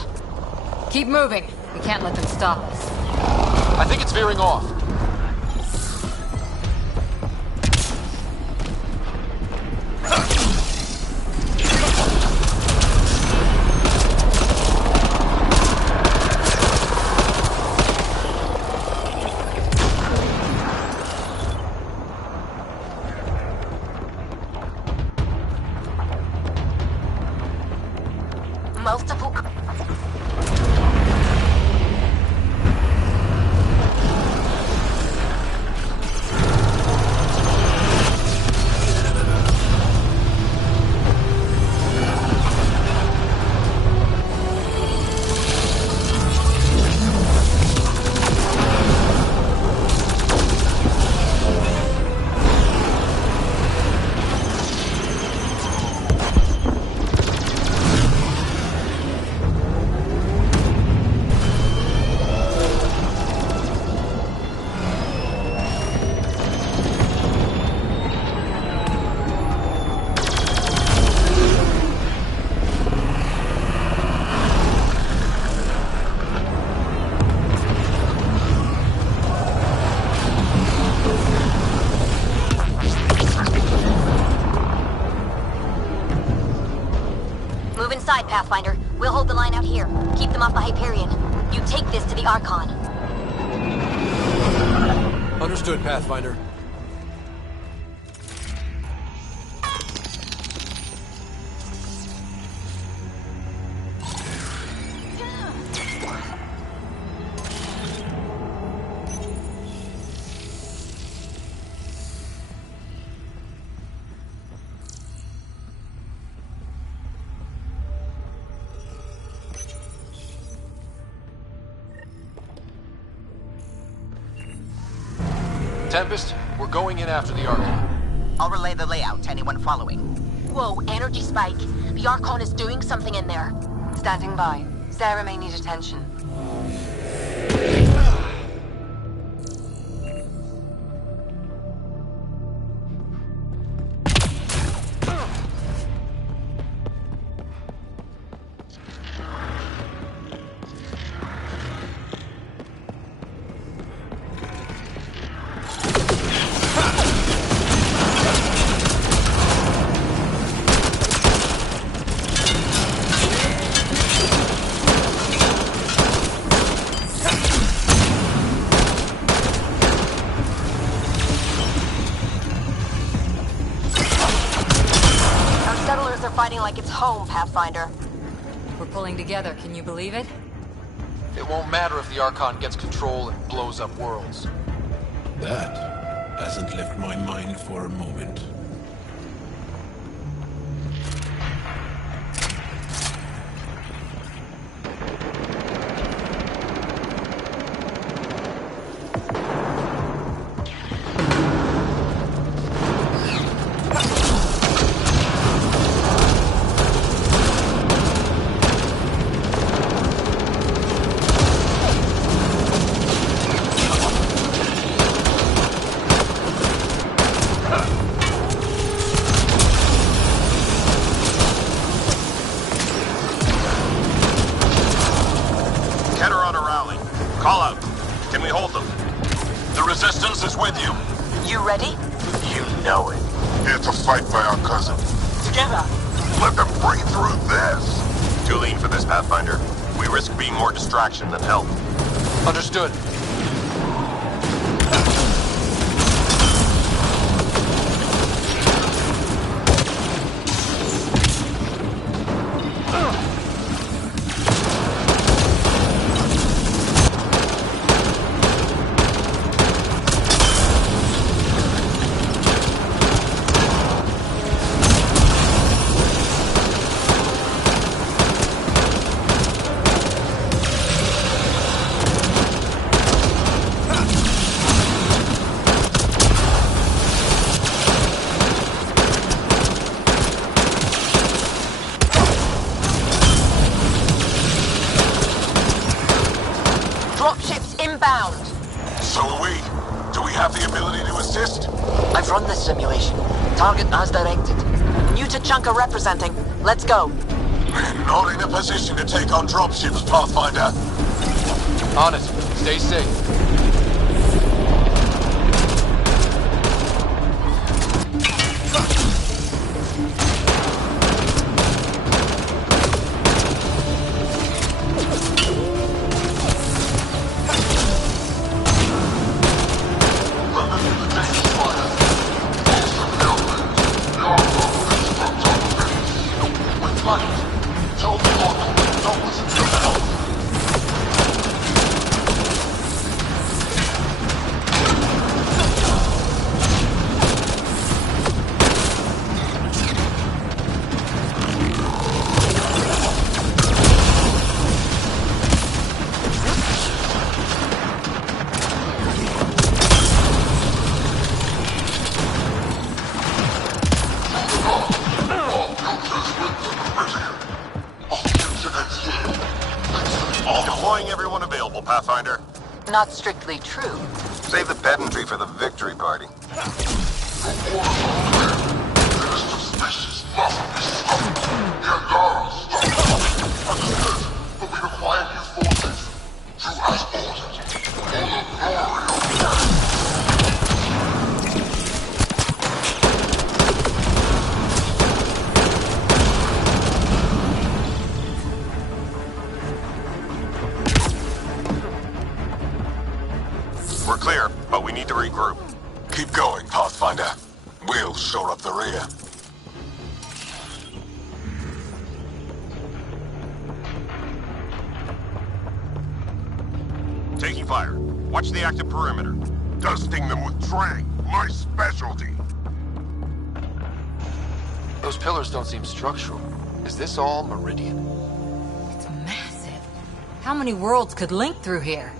Keep moving. We can't let them stop us. I think it's veering off. Multiple... Move inside, Pathfinder. We'll hold the line out here. Keep them off the Hyperion. You take this to the Archon. Understood, Pathfinder. Tempest, we're going in after the Archon. I'll relay the layout to anyone following. Whoa, energy spike. The Archon is doing something in there. Standing by. Sarah may need attention. Fighting like it's home, Pathfinder. We're pulling together, can you believe it? It won't matter if the Archon gets control and blows up worlds. That hasn't left my mind for a moment. Call out. Can we hold them? The Resistance is with you. You ready? You know it. Here to fight by our cousin. Together. Let them breathe through this. Too lean for this, Pathfinder. We risk being more distraction than help. Understood. So are we. Do we have the ability to assist? I've run this simulation. Target as directed. muted chunk are representing. Let's go. We're not in a position to take on dropships, Pathfinder. On it. Stay safe. Deploying everyone available, Pathfinder. Not strictly true. Save the pedantry for the victory party. We're clear, but we need to regroup. Keep going, Pathfinder. We'll shore up the rear. Taking fire. Watch the active perimeter. Dusting them with Drang, my specialty. Those pillars don't seem structural. Is this all Meridian? It's massive. How many worlds could link through here?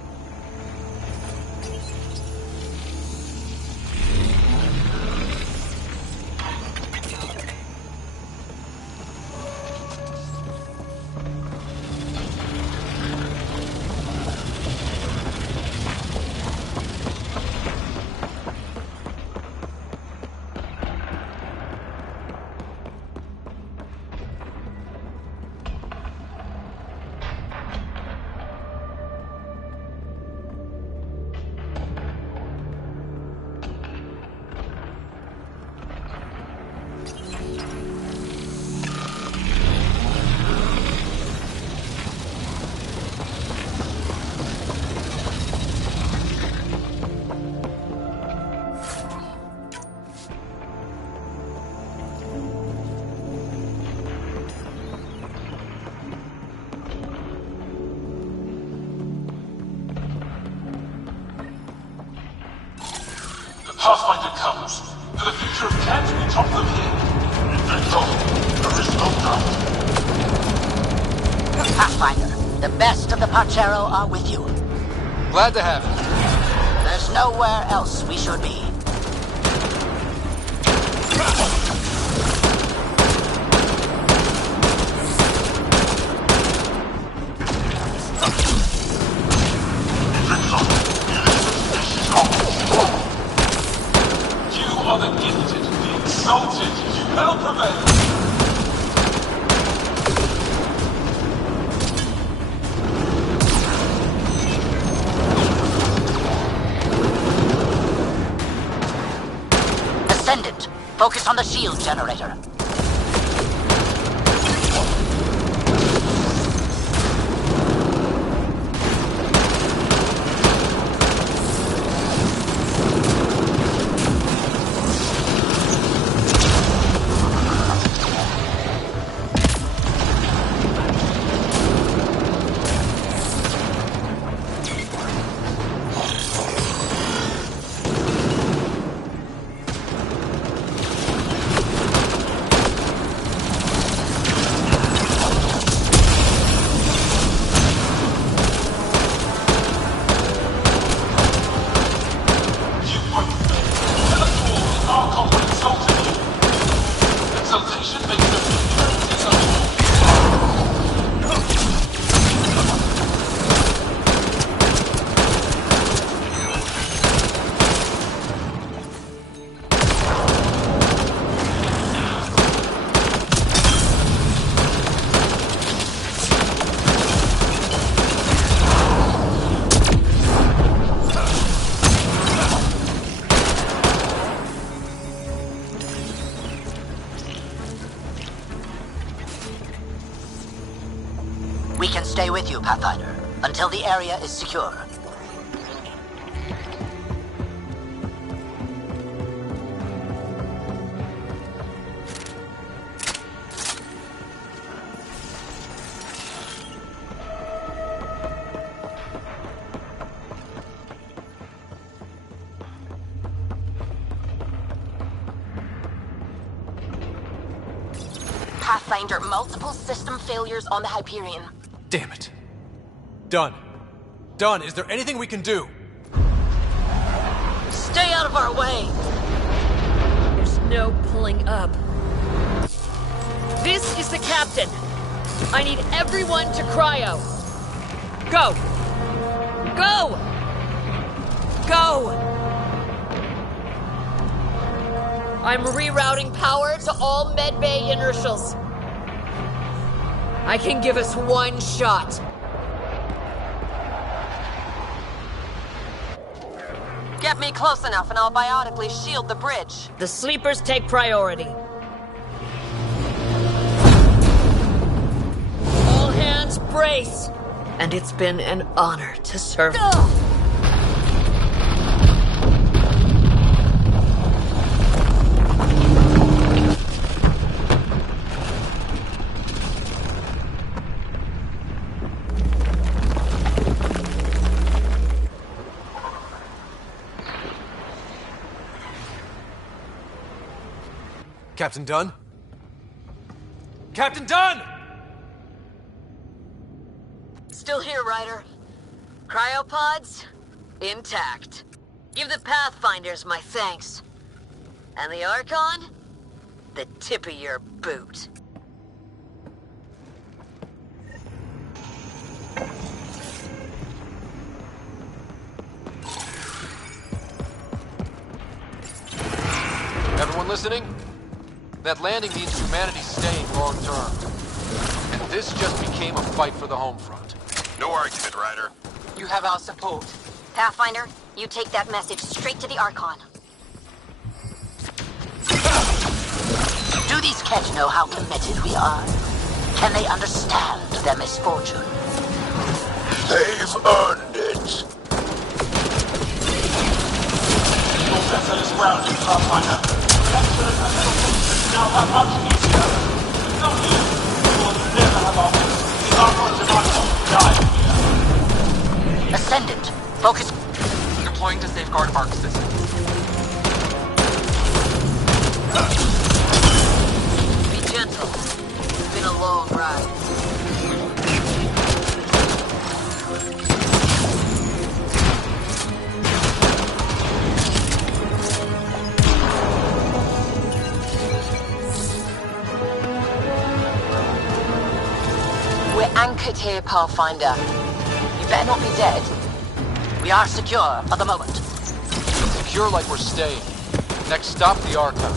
Pathfinder comes. For the future of Kent, we top them here. Victor, there is no doubt. Pathfinder, the best of the Pachero are with you. Glad to have it. There's nowhere else we should be. You are the gifted, the exalted. You will prevail. Ascendant, focus on the shield generator. Pathfinder, until the area is secure. Pathfinder, multiple system failures on the Hyperion. Damn it. Done. Done. Is there anything we can do? Stay out of our way! There's no pulling up. This is the captain. I need everyone to cryo. Go! Go! Go! I'm rerouting power to all medbay inertials. I can give us one shot. Get me close enough and I'll biotically shield the bridge. The sleepers take priority. All hands brace. And it's been an honor to serve. Captain Dunn? Captain Dunn! Still here, Ryder. Cryopods? Intact. Give the Pathfinders my thanks. And the Archon? The tip of your boot. Everyone listening? That landing means humanity staying long term. And this just became a fight for the home front. No argument, Ryder. You have our support. Pathfinder, you take that message straight to the Archon. Do these Ket know how committed we are? Can they understand their misfortune? They've earned it. Your vessel is grounded, Pathfinder. Excellent and now have much easier. Without you, we will never have our vessel. The Archons and Archons die here. Ascendant, focus. Deploying to safeguard arc system. Be gentle. It's been a long ride. We're anchored here, Pathfinder. You better not be dead. We are secure for the moment. Secure like we're staying. Next stop, the Archon.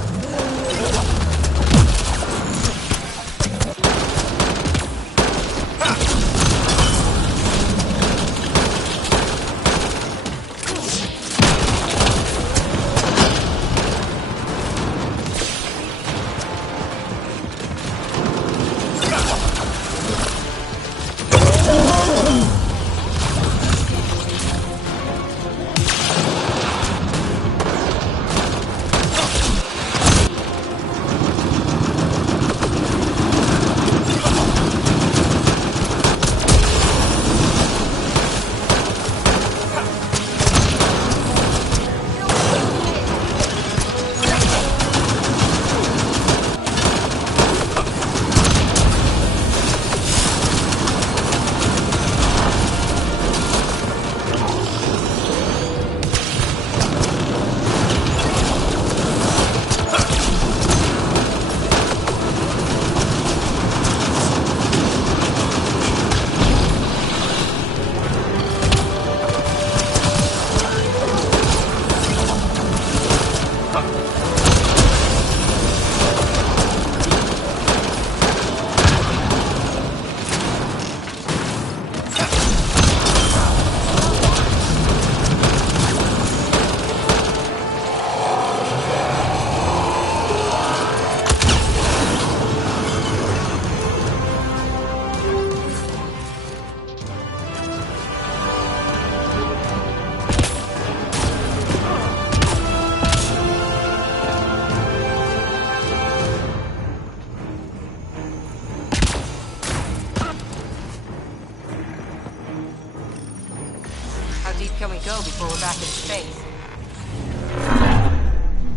deep can we go before we're back in space?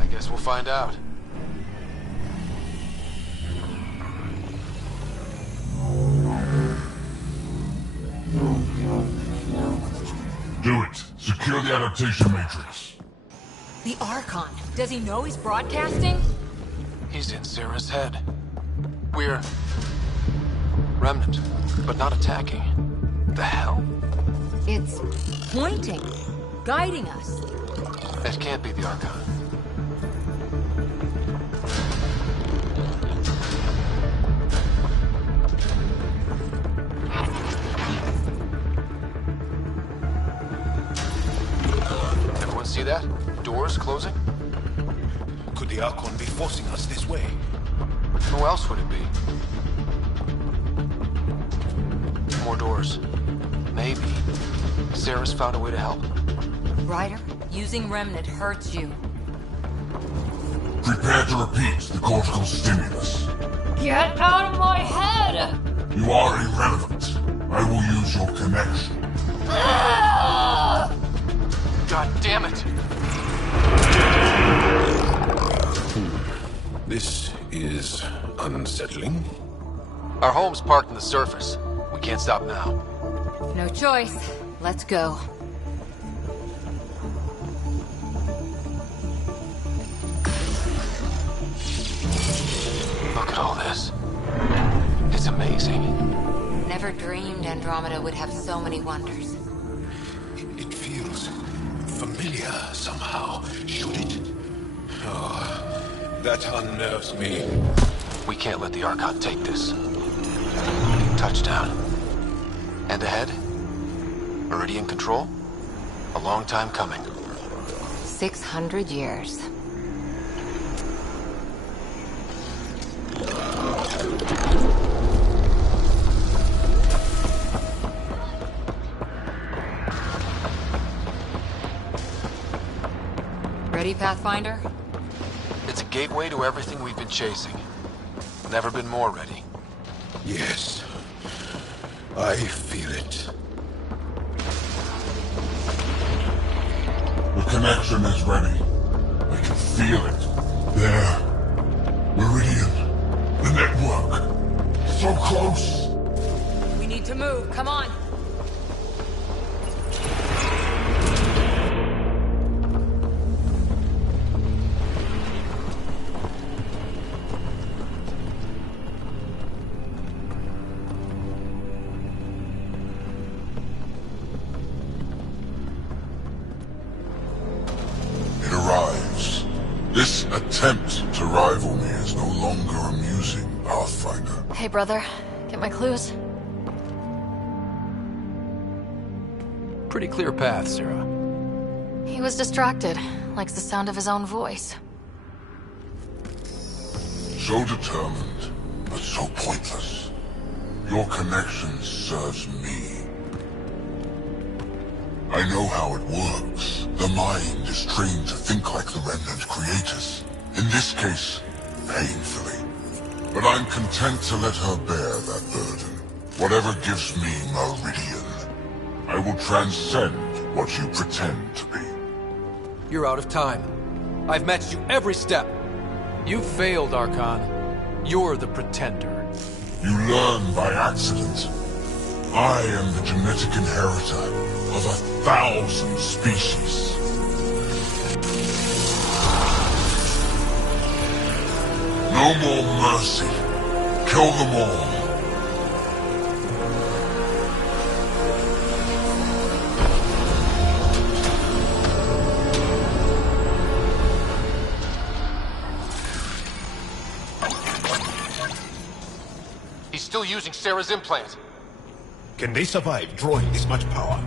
I guess we'll find out. Do it. Secure the adaptation matrix. The Archon. Does he know he's broadcasting? He's in Sarah's head. We're... Remnant, but not attacking. The hell? It's pointing, guiding us. That can't be the Archon. Everyone see that? Doors closing? Could the Archon be forcing us this way? Who else would it be? More doors. Maybe. Sarah's found a way to help. Ryder, using Remnant hurts you. Prepare to repeat the cortical stimulus. Get out of my head! You are irrelevant. I will use your connection. God damn it! This is unsettling. Our home's parked in the surface. We can't stop now. No choice. Let's go. Look at all this. It's amazing. Never dreamed Andromeda would have so many wonders. It feels familiar somehow, should it? Oh, that unnerves me. We can't let the Archon take this. Touchdown. And ahead? Meridian control? A long time coming. 600 years. Ready, Pathfinder? It's a gateway to everything we've been chasing. Never been more ready. Yes. I feel it. The connection is ready. I can feel it. There. Meridian. The network. So close. We need to move. Come on. This attempt to rival me is no longer amusing, Pathfinder. Hey, brother. Get my clues? Pretty clear path, Sarah. He was distracted. Likes the sound of his own voice. So determined, but so pointless. Your connection serves me. I know how it works. The mind is trained to think like the Remnant creators. In this case, painfully. But I'm content to let her bear that burden. Whatever gives me Meridian, I will transcend what you pretend to be. You're out of time. I've matched you every step. You failed, Archon. You're the pretender. You learn by accident. I am the genetic inheritor of 1,000 species. No more mercy. Kill them all. He's still using Sarah's implant. Can they survive drawing this much power?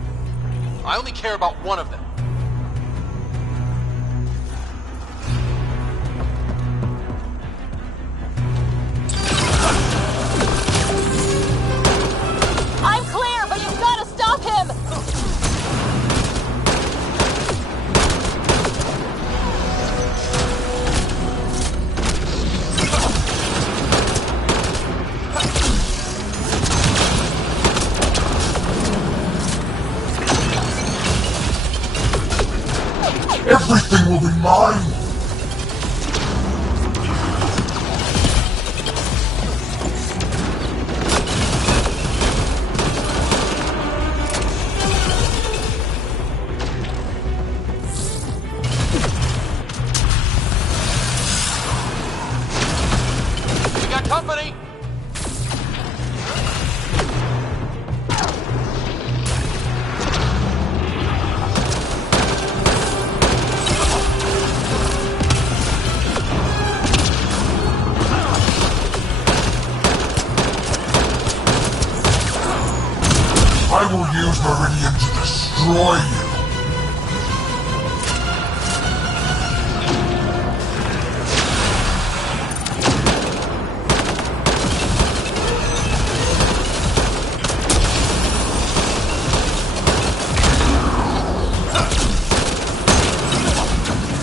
I only care about one of them. I'm clear, but you've got to stop him! Everything will be mine! We got company! I will use Meridian to destroy you!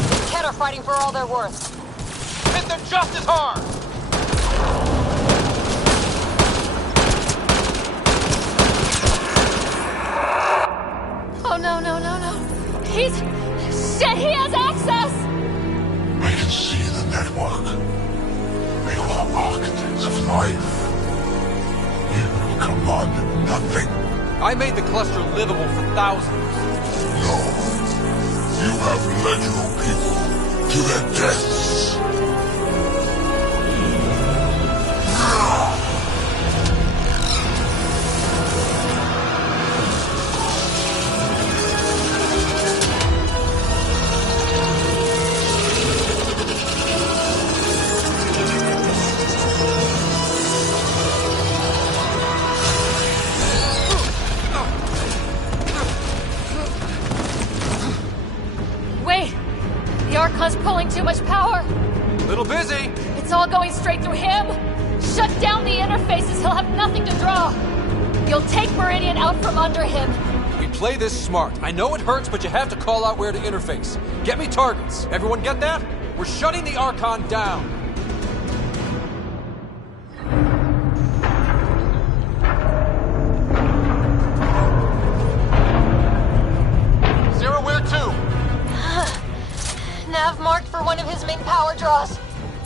The Kett are fighting for all they're worth. Hit them just as hard! Oh no, no, no, no. He's... Shit, he has access! I can see the network. They are architects of life. You commanded nothing. I made the cluster livable for thousands. No. You have led your people to their deaths. Wait! The Archon's pulling too much power! Little busy! It's all going straight through him! Shut down the interfaces, he'll have nothing to draw! You'll take Meridian out from under him! We play this smart. I know it hurts, but you have to call out where to interface. Get me targets. Everyone get that? We're shutting the Archon down. Sarah, where to? Nav marked for one of his main power draws.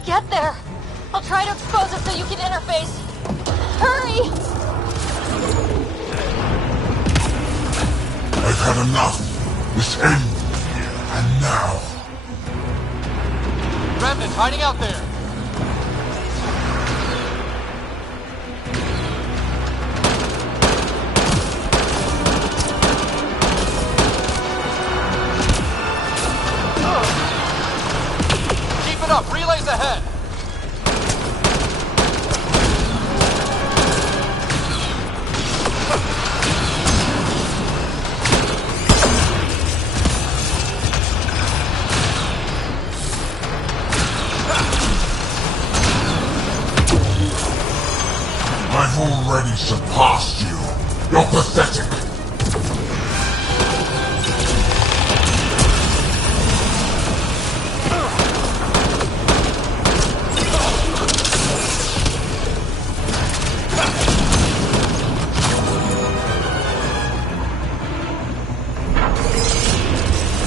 Get there. I'll try to expose it so you can interface. Hurry! I've had enough. This ends here and now. Remnant hiding out there. Keep it up. Relays ahead. I've already surpassed you. You're pathetic.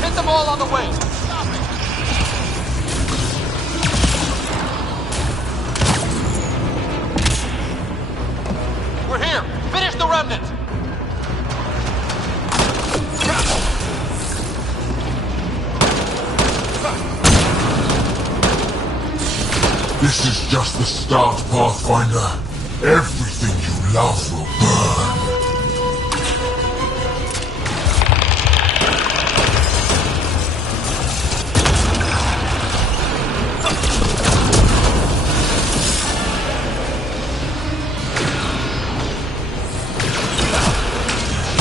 Hit them all on the way. We're here. Finish the remnant. This is just the start, Pathfinder. Everything you love will burn.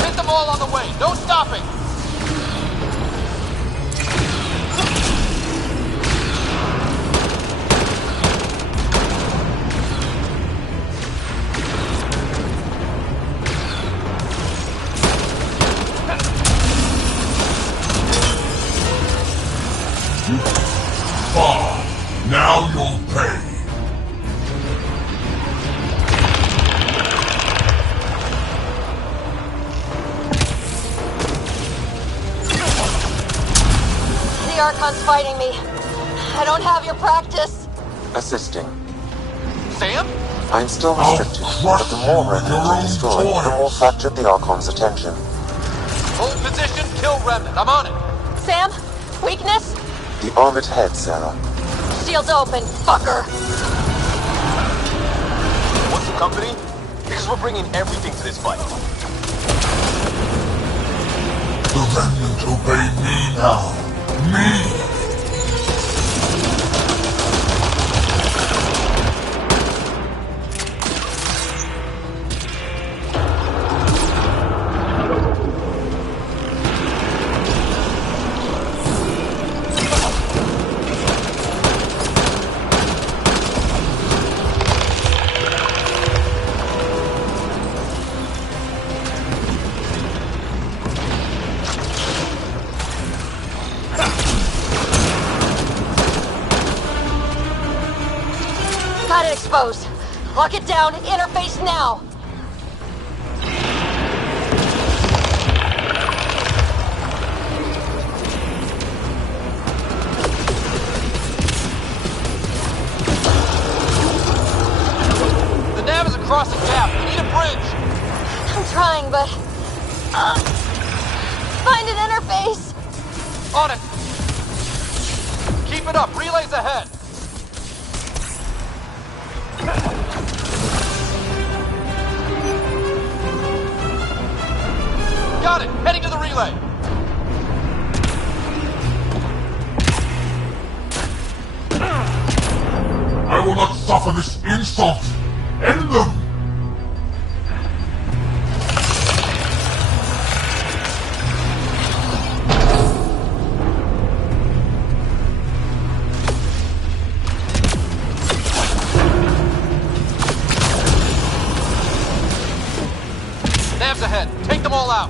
Hit them all on the way. No stopping. Now you'll pay. Archons fighting me. I don't have your practice. Assisting. Sam? I'm still restricted, but the more remnant you destroy, the more fractured the Archon's attention. Hold position, kill remnant. I'm on it. Sam? Weakness? The armored head, Sarah. Shields open, fucker. What's the company? Because we're bringing everything to this fight. The remnant obey me now. Me! Got it exposed. Lock it down. Interface now. The nav is across the gap. We need a bridge. I'm trying, but... find an interface. On it. Keep it up. Relays ahead. Got it! Heading to the relay! I will not suffer this insult! End them! Nav's ahead. Take them all out.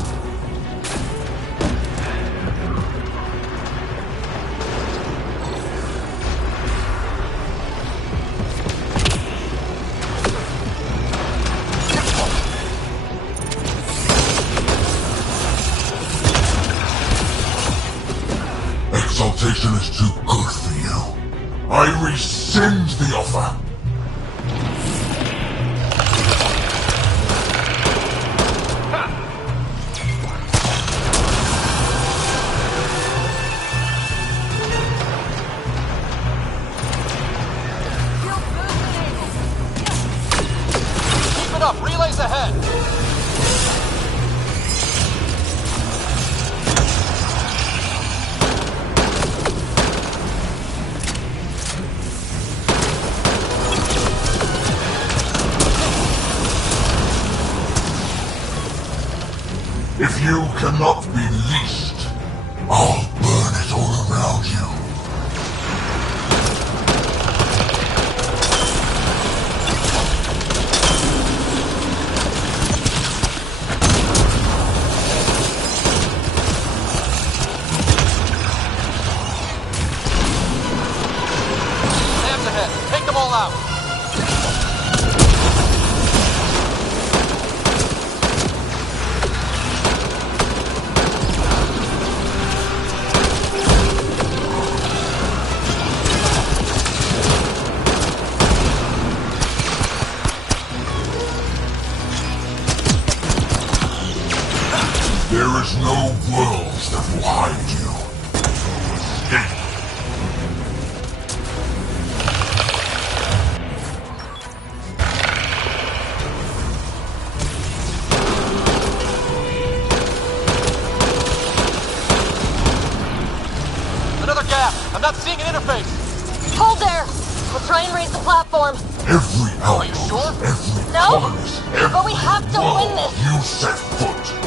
Exaltation is too good for you. I rescind the offer. Keep it up. Relays ahead. If you cannot be leased, I'll burn it all around you. Nav's ahead. Take them all out. There is no world that will hide you. Escape. Another gap. I'm not seeing an interface. Hold there. We'll try and raise the platform. Every Are you outpost, sure? every No, colonist, but we have to every win this. you set foot.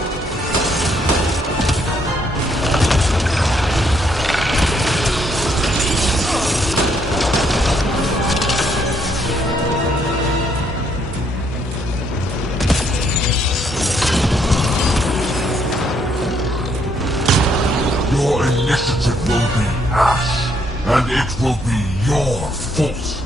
Your initiative will be ash, and it will be your fault.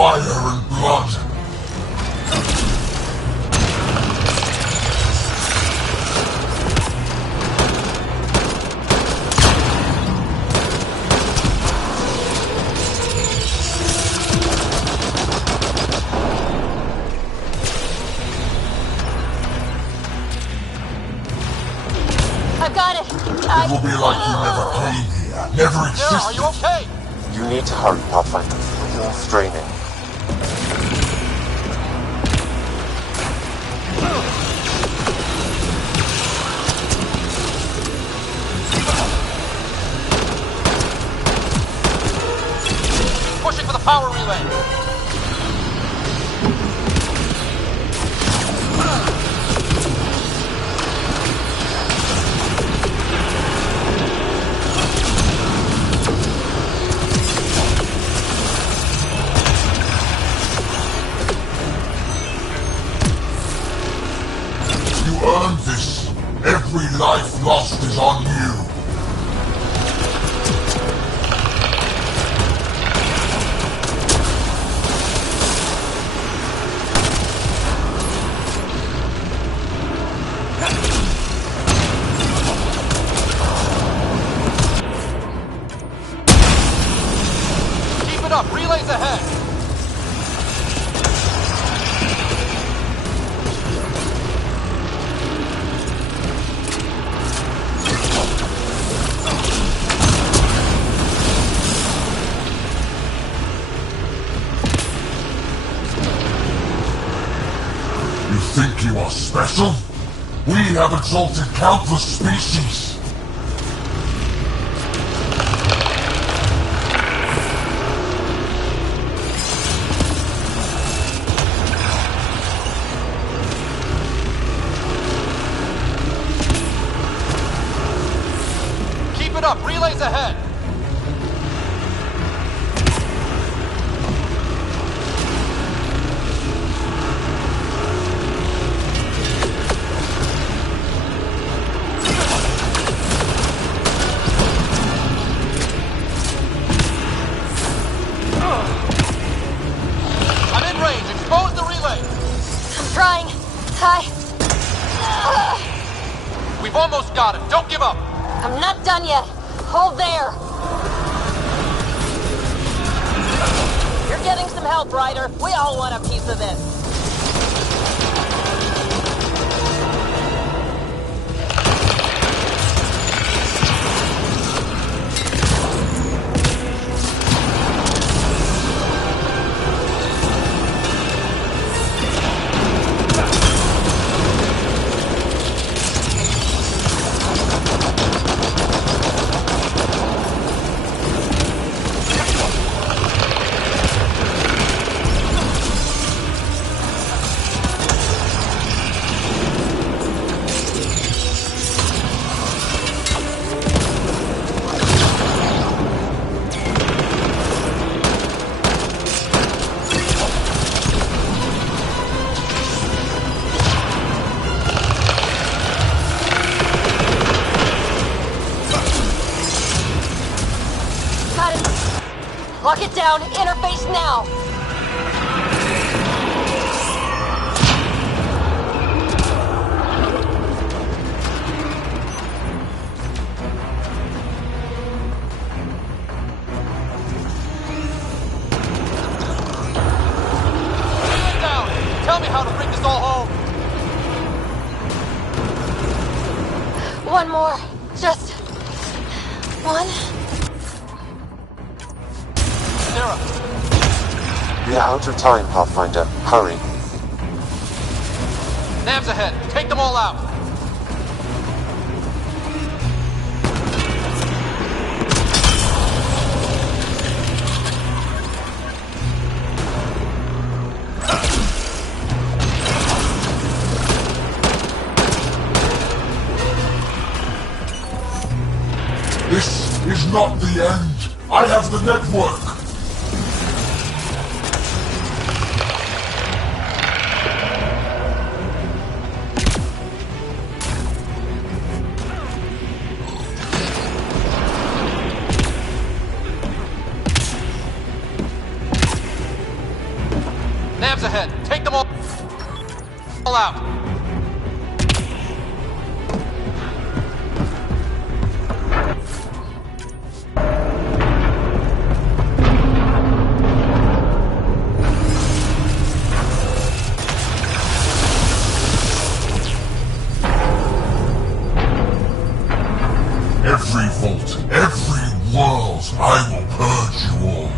fire and blood. I've got it. It will be like you never came here, never existed. Sarah, are you okay? You need to hurry, Pathfinder. You're all straining. Pushing for the power relay. You earned this. Every life lost is on you. Keep it up. Relays ahead. You think you are special? We have exalted countless species. Keep it up. Relays ahead. I'm in range. Expose the relay. I'm trying. We've almost got him. Don't give up. I'm not done yet. Hold there. You're getting some help, Ryder. We all want a piece of this. Got it. Lock it down. Interface now. Relay down. Tell me how to bring this all home. One more. Just one. Sarah, We are out of time, Pathfinder. Hurry. Nav's ahead. Take them all out. This is not the end. I have the network. Scans ahead. Take them all out. Every vault, every world, I will purge you all.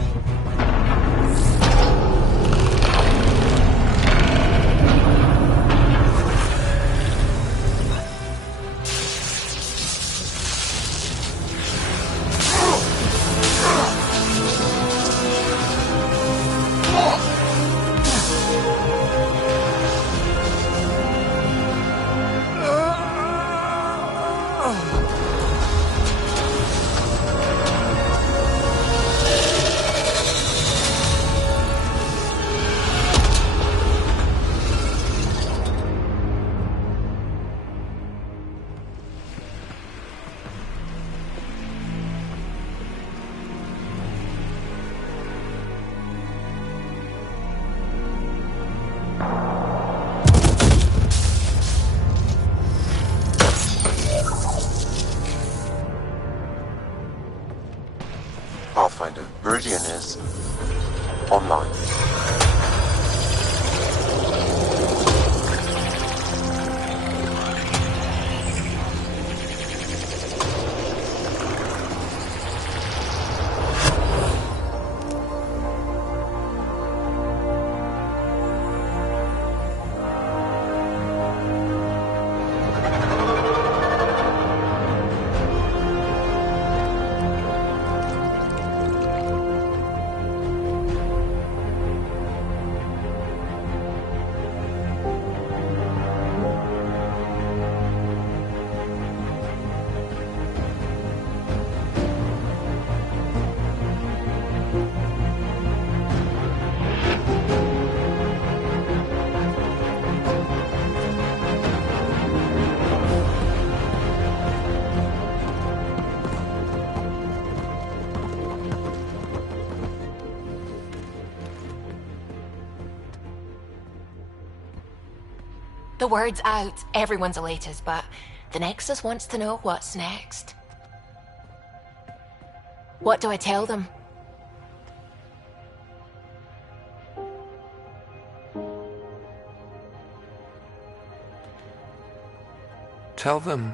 Pathfinder, Meridian is online. The word's out, everyone's elated, but the Nexus wants to know what's next. What do I tell them? Tell them...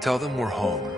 Tell them we're home.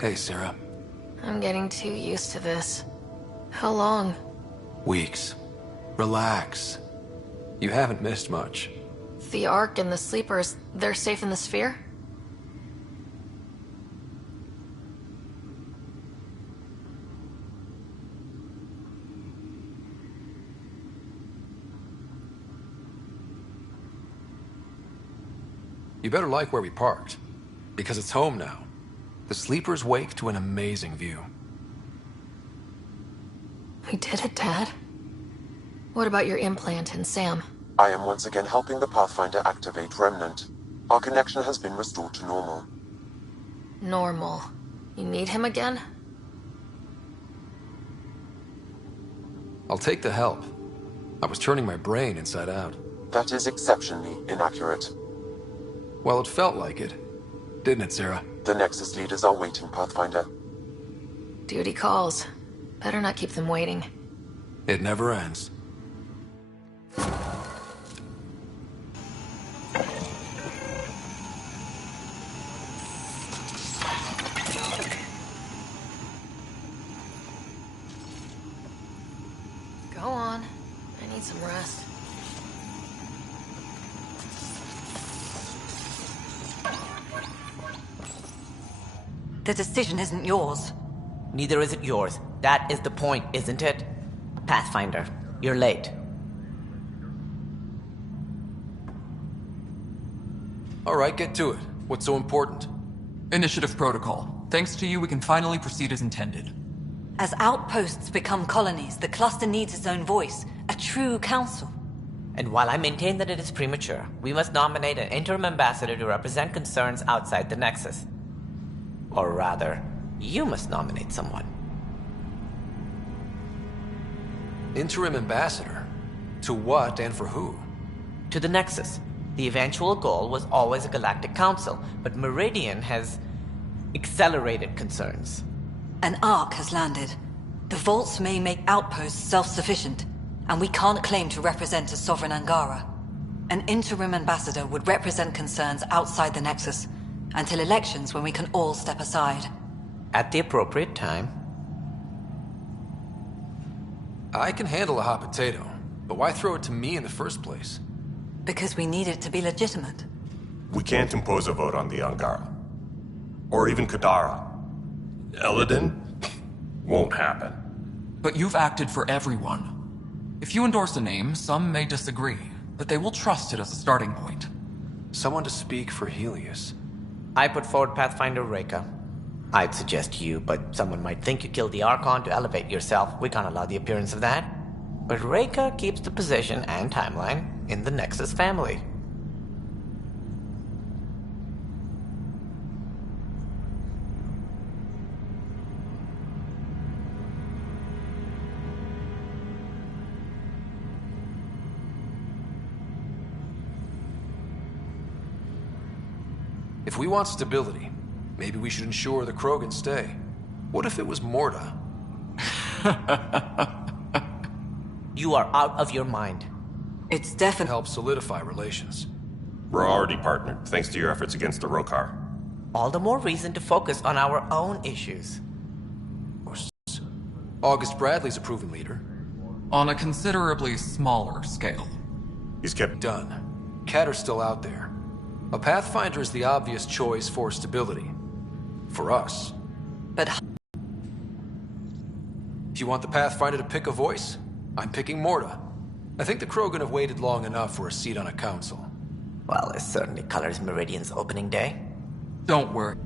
Hey, Sarah. I'm getting too used to this. How long? Weeks. Relax. You haven't missed much. The Ark and the Sleepers, they're safe in the sphere? You better like where we parked, because it's home now. The Sleepers wake to an amazing view. We did it, Dad. What about your implant and Sam? I am once again helping the Pathfinder activate Remnant. Our connection has been restored to normal. Normal. You need him again? I'll take the help. I was turning my brain inside out. That is exceptionally inaccurate. Well, it felt like it. Didn't it, Sarah? The Nexus leaders are waiting, Pathfinder. Duty calls. Better not keep them waiting. It never ends. Go on. I need some rest. The decision isn't yours. Neither is it yours. That is the point, isn't it? Pathfinder, you're late. All right, get to it. What's so important? Initiative protocol. Thanks to you, we can finally proceed as intended. As outposts become colonies, the cluster needs its own voice, a true council. And while I maintain that it is premature, we must nominate an interim ambassador to represent concerns outside the Nexus. Or rather, you must nominate someone. Interim ambassador? To what and for who? To the Nexus. The eventual goal was always a galactic council, but Meridian has accelerated concerns. An Ark has landed. The vaults may make outposts self-sufficient, and we can't claim to represent a sovereign Angara. An interim ambassador would represent concerns outside the Nexus, until elections when we can all step aside. At the appropriate time. I can handle a hot potato, but why throw it to me in the first place? Because we need it to be legitimate. We can't impose a vote on the Angara. Or even Kadara. Eladin? Won't happen. But you've acted for everyone. If you endorse a name, some may disagree, but they will trust it as a starting point. Someone to speak for Helios. I put forward Pathfinder Reka. I'd suggest you, but someone might think you killed the Archon to elevate yourself. We can't allow the appearance of that. But Reka keeps the position and timeline in the Nexus family. If we want stability, maybe we should ensure the Krogan stay. What if it was Morta? You are out of your mind. It's definitely help solidify relations. We're already partnered, thanks to your efforts against the Rokar. All the more reason to focus on our own issues. August Bradley's a proven leader. On a considerably smaller scale. He's kept done. Catter's still out there. A Pathfinder is the obvious choice for stability. For us. But if you want the Pathfinder to pick a voice, I'm picking Morta. I think the Krogan have waited long enough for a seat on a council. Well, it certainly colors Meridian's opening day. Don't worry.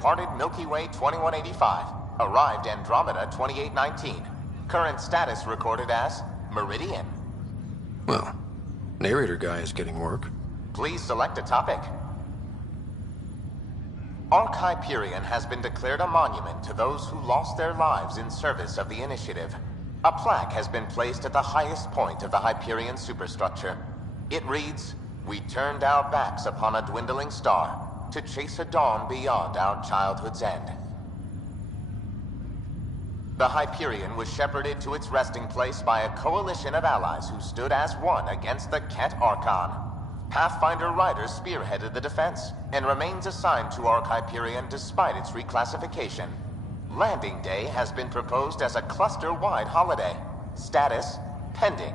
departed Milky Way 2185. Arrived Andromeda 2819. Current status recorded as Meridian. Well, narrator guy is getting work. Please select a topic. Ark Hyperion has been declared a monument to those who lost their lives in service of the Initiative. A plaque has been placed at the highest point of the Hyperion superstructure. It reads, "We turned our backs upon a dwindling star to chase a dawn beyond our childhood's end." The Hyperion was shepherded to its resting place by a coalition of allies who stood as one against the Ket Archon. Pathfinder Riders spearheaded the defense, and remains assigned to Ark Hyperion despite its reclassification. Landing Day has been proposed as a cluster-wide holiday. Status, pending.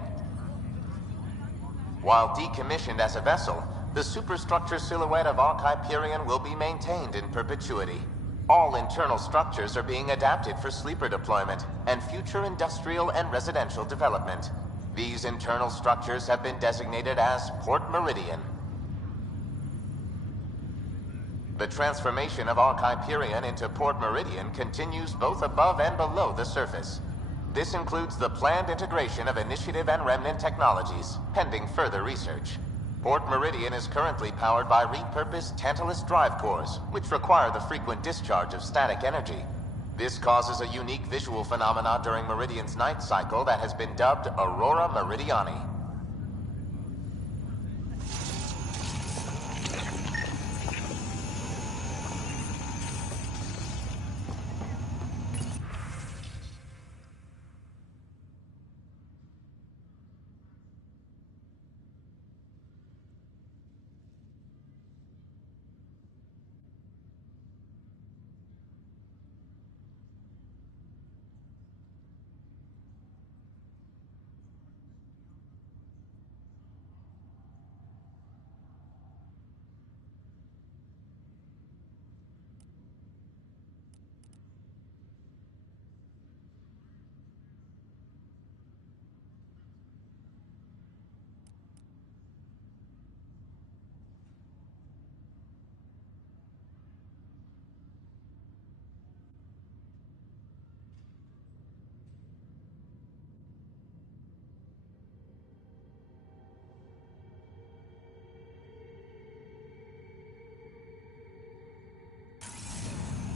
While decommissioned as a vessel, the superstructure silhouette of Ark Hyperion will be maintained in perpetuity. All internal structures are being adapted for sleeper deployment and future industrial and residential development. These internal structures have been designated as Port Meridian. The transformation of Ark Hyperion into Port Meridian continues both above and below the surface. This includes the planned integration of Initiative and Remnant technologies, pending further research. Port Meridian is currently powered by repurposed Tantalus drive cores, which require the frequent discharge of static energy. This causes a unique visual phenomena during Meridian's night cycle that has been dubbed Aurora Meridiani.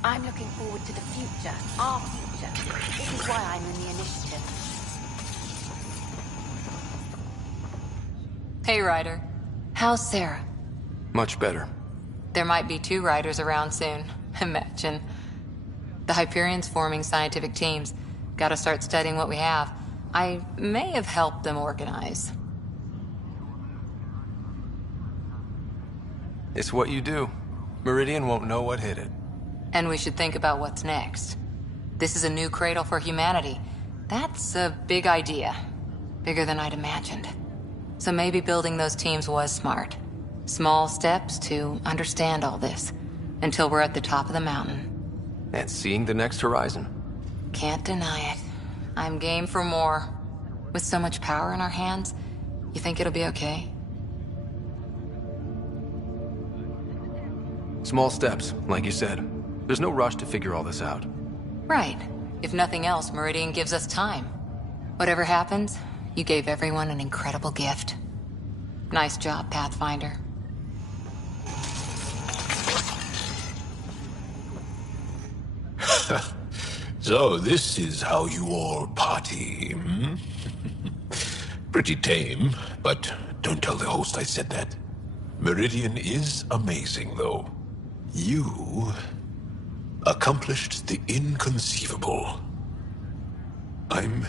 I'm looking forward to the future, our future. This is why I'm in the Initiative. Hey, Ryder. How's Sarah? Much better. There might be 2 Riders around soon. Imagine. The Hyperion's forming scientific teams. Gotta start studying what we have. I may have helped them organize. It's what you do. Meridian won't know what hit it. And we should think about what's next. This is a new cradle for humanity. That's a big idea. Bigger than I'd imagined. So maybe building those teams was smart. Small steps to understand all this. Until we're at the top of the mountain. And seeing the next horizon. Can't deny it. I'm game for more. With so much power in our hands, you think it'll be okay? Small steps, like you said. There's no rush to figure all this out. Right. If nothing else, Meridian gives us time. Whatever happens, you gave everyone an incredible gift. Nice job, Pathfinder. So this is how you all party, hmm? Pretty tame, but don't tell the host I said that. Meridian is amazing, though. You accomplished the inconceivable. I'm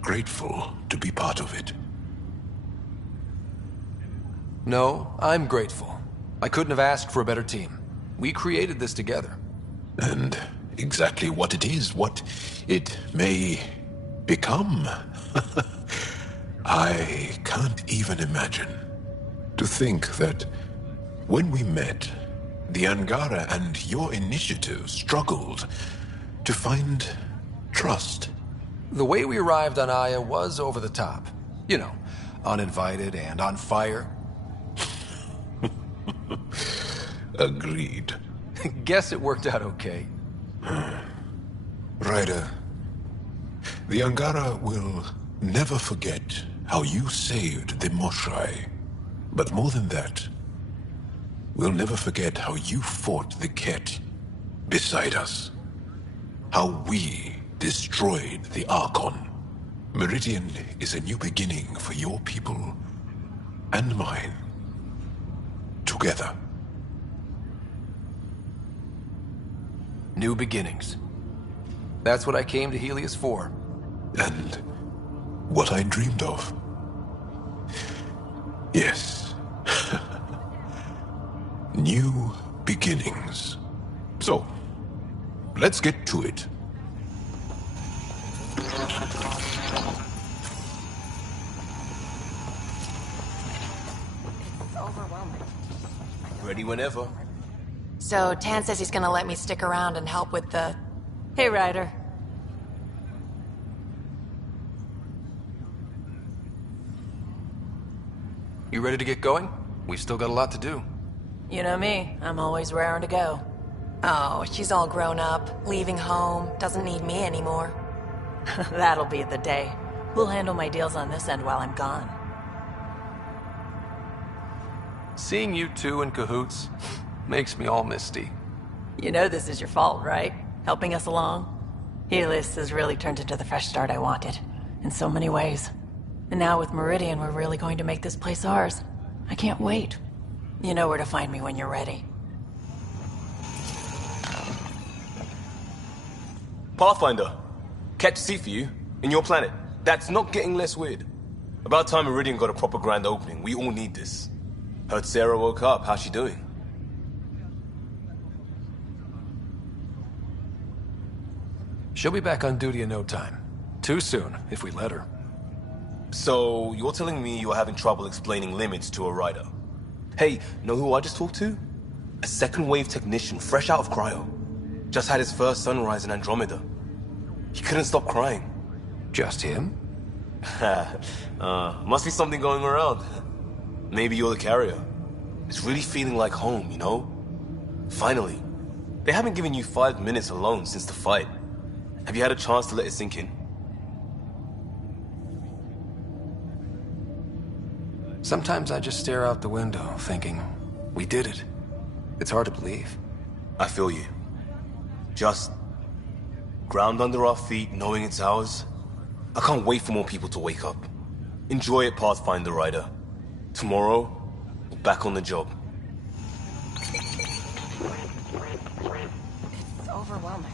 grateful to be part of it. No, I'm grateful. I couldn't have asked for a better team. We created this together. And exactly what it is, what it may become. I can't even imagine. To think that when we met, the Angara and your initiative struggled to find trust. The way we arrived on Aya was over the top. You know, uninvited and on fire. Agreed. Guess it worked out okay. Ryder, the Angara will never forget how you saved the Moshai. But more than that, we'll never forget how you fought the Ket beside us. How we destroyed the Archon. Meridian is a new beginning for your people and mine. Together. New beginnings. That's what I came to Helios for. And what I dreamed of. Yes. New beginnings. So, let's get to it. Ready whenever. So, Tan says he's gonna let me stick around and help with the... Hey, Ryder. You ready to get going? We've still got a lot to do. You know me, I'm always raring to go. Oh, she's all grown up, leaving home, doesn't need me anymore. That'll be the day. We'll handle my deals on this end while I'm gone. Seeing you two in cahoots makes me all misty. You know this is your fault, right? Helping us along? Helios has really turned into the fresh start I wanted. In so many ways. And now with Meridian, we're really going to make this place ours. I can't wait. You know where to find me when you're ready. Pathfinder, catch a seat for you, in your planet. That's not getting less weird. About time Meridian got a proper grand opening. We all need this. Heard Sarah woke up. How's she doing? She'll be back on duty in no time. Too soon, if we let her. So, you're telling me you're having trouble explaining limits to a rider? Hey, know who I just talked to? A second wave technician, fresh out of cryo. Just had his first sunrise in Andromeda. He couldn't stop crying. Just him? Must be something going around. Maybe you're the carrier. It's really feeling like home, you know? Finally. They haven't given you 5 minutes alone since the fight. Have you had a chance to let it sink in? Sometimes I just stare out the window, thinking, we did it. It's hard to believe. I feel you. Just ground under our feet, knowing it's ours. I can't wait for more people to wake up. Enjoy it, Pathfinder Rider. Tomorrow, we're back on the job. It's overwhelming.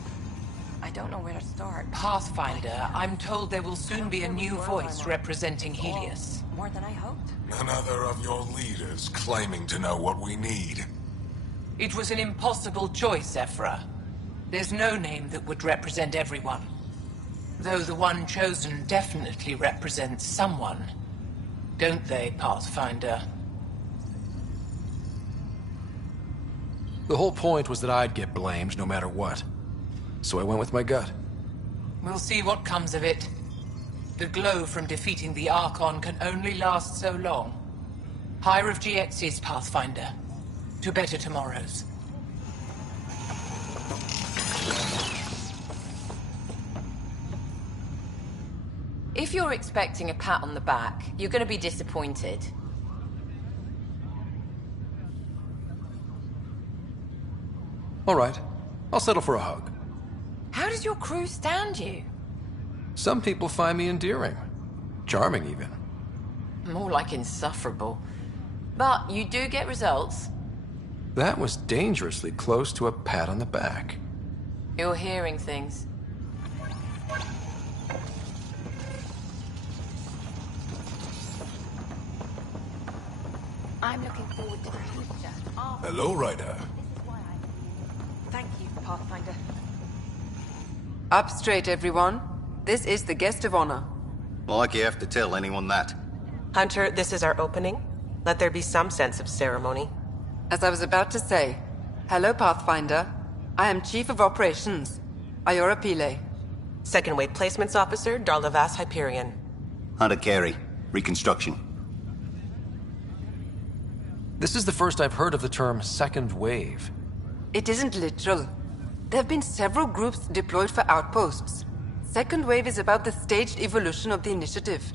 I don't know where to start. Pathfinder, I'm told there will soon be a new voice representing Helios. More than I hoped. Another of your leaders claiming to know what we need. It was an impossible choice, Ephra. There's no name that would represent everyone. Though the one chosen definitely represents someone. Don't they, Pathfinder? The whole point was that I'd get blamed no matter what. So I went with my gut. We'll see what comes of it. The glow from defeating the Archon can only last so long. Higher of GX's, Pathfinder. To better tomorrows. If you're expecting a pat on the back, you're going to be disappointed. All right. I'll settle for a hug. How does your crew stand you? Some people find me endearing. Charming, even. More like insufferable. But you do get results. That was dangerously close to a pat on the back. You're hearing things. I'm looking forward to the future. Hello, Ryder. Thank you, Pathfinder. Up straight, everyone. This is the guest of honor. Like you have to tell anyone that. Hunter, this is our opening. Let there be some sense of ceremony. As I was about to say, hello, Pathfinder. I am Chief of Operations, Iora Pile. Second Wave Placements Officer, Darlavas Hyperion. Hunter Carey, Reconstruction. This is the first I've heard of the term second wave. It isn't literal. There have been several groups deployed for outposts. Second wave is about the staged evolution of the initiative.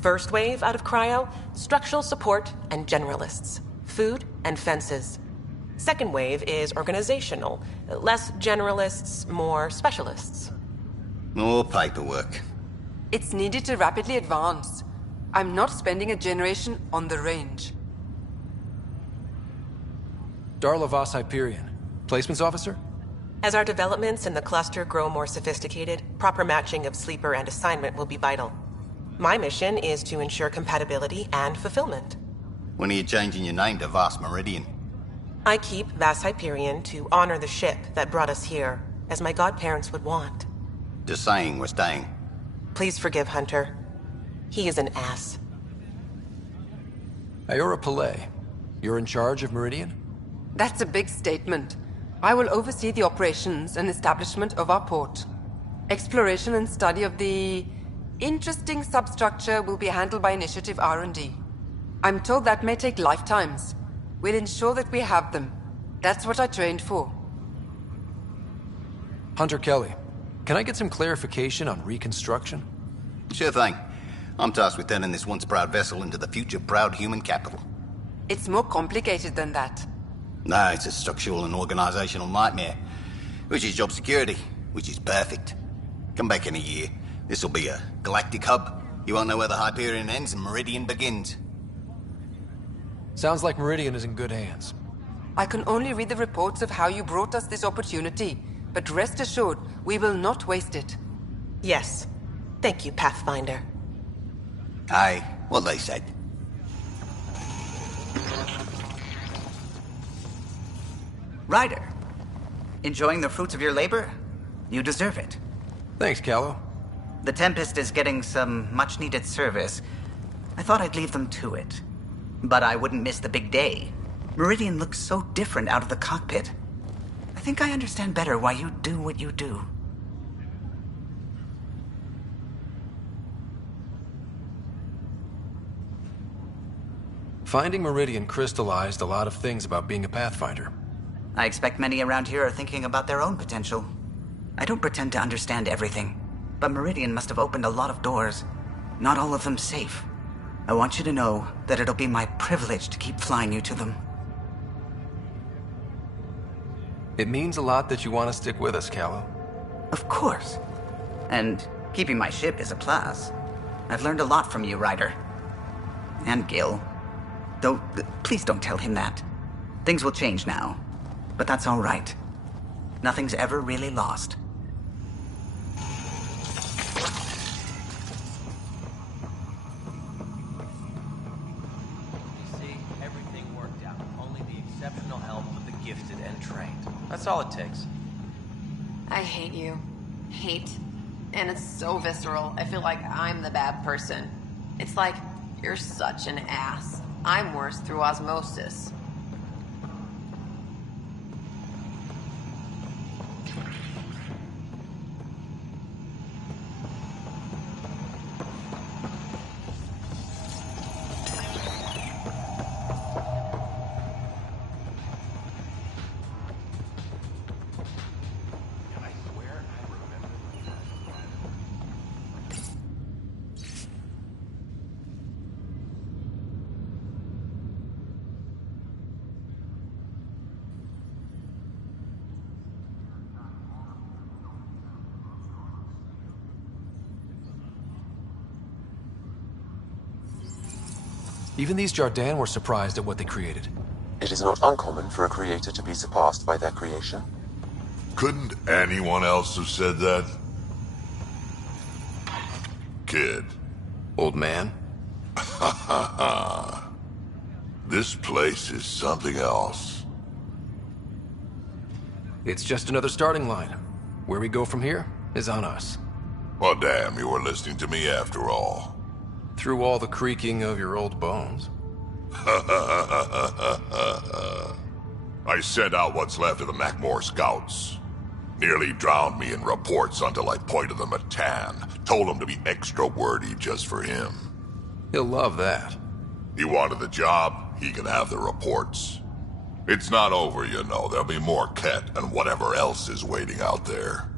First wave out of cryo, structural support and generalists. Food and fences. Second wave is organizational. Less generalists, more specialists. More paperwork. It's needed to rapidly advance. I'm not spending a generation on the range. Darla Voss Hyperion. Placements officer? As our developments in the cluster grow more sophisticated, proper matching of sleeper and assignment will be vital. My mission is to ensure compatibility and fulfillment. When are you changing your name to Vast Meridian? I keep Vass Hyperion to honor the ship that brought us here, as my godparents would want. Just saying we're staying. Please forgive Hunter. He is an ass. Iora Pillay, you're in charge of Meridian? That's a big statement. I will oversee the operations and establishment of our port. Exploration and study of the interesting substructure will be handled by Initiative R&D. I'm told that may take lifetimes. We'll ensure that we have them. That's what I trained for. Hunter Kelly, can I get some clarification on reconstruction? Sure thing. I'm tasked with turning this once proud vessel into the future proud human capital. It's more complicated than that. No, it's a structural and organizational nightmare. Which is job security, which is perfect. Come back in a year. This'll be a galactic hub. You won't know where the Hyperion ends and Meridian begins. Sounds like Meridian is in good hands. I can only read the reports of how you brought us this opportunity, but rest assured, we will not waste it. Yes. Thank you, Pathfinder. Aye, what they said. Ryder, enjoying the fruits of your labor? You deserve it. Thanks, Callow. The Tempest is getting some much-needed service. I thought I'd leave them to it. But I wouldn't miss the big day. Meridian looks so different out of the cockpit. I think I understand better why you do what you do. Finding Meridian crystallized a lot of things about being a Pathfinder. I expect many around here are thinking about their own potential. I don't pretend to understand everything, but Meridian must have opened a lot of doors. Not all of them safe. I want you to know that it'll be my privilege to keep flying you to them. It means a lot that you want to stick with us, Callow. Of course. And keeping my ship is a plus. I've learned a lot from you, Ryder. And Gil. Though, please don't tell him that. Things will change now. But that's all right. Nothing's ever really lost. That's all it takes. I hate you. Hate. And it's so visceral. I feel like I'm the bad person. It's like, you're such an ass. I'm worse through osmosis. Even these Jardin were surprised at what they created. It is not uncommon for a creator to be surpassed by their creation. Couldn't anyone else have said that? Kid. Old man? This place is something else. It's just another starting line. Where we go from here is on us. Well, damn, you were listening to me after all. Through all the creaking of your old bones. I sent out what's left of the Macmore scouts. Nearly drowned me in reports until I pointed them at Tan. Told him to be extra wordy just for him. He'll love that. He wanted the job, he can have the reports. It's not over, you know. There'll be more Ket and whatever else is waiting out there.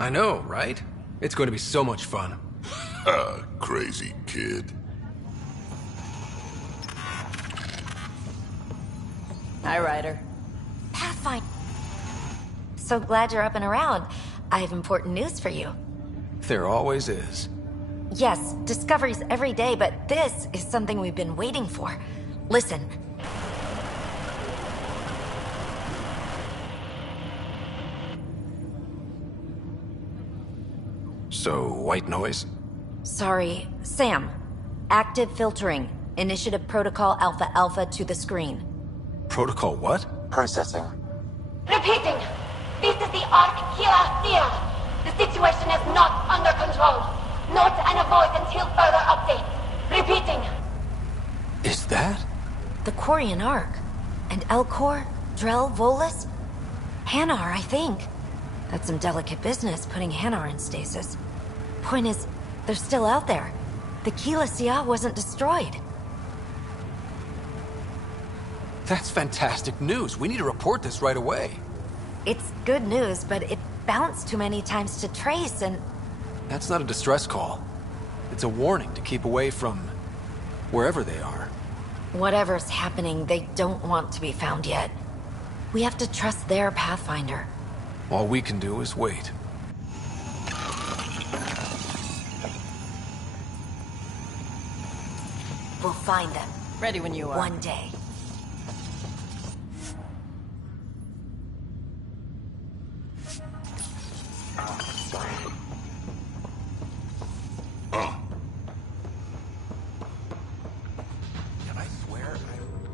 I know, right? It's going to be so much fun. Crazy kid. Hi, Ryder. Pathfinder. So glad you're up and around. I have important news for you. There always is. Yes, discoveries every day, but this is something we've been waiting for. Listen. So, white noise? Sorry, Sam. Active filtering. Initiative Protocol Alpha Alpha to the screen. Protocol what? Processing. Repeating. This is the Ark here. The situation is not under control. Note and avoid until further update. Repeating. Is that? The Quarian Ark. And Elcor, Drell, Volus? Hanar, I think. That's some delicate business, putting Hanar in stasis. Point is, they're still out there. The Keela Sia wasn't destroyed. That's fantastic news. We need to report this right away. It's good news, but it bounced too many times to trace and... That's not a distress call. It's a warning to keep away from wherever they are. Whatever's happening, they don't want to be found yet. We have to trust their Pathfinder. All we can do is wait. We'll find them. Ready when you are. One day.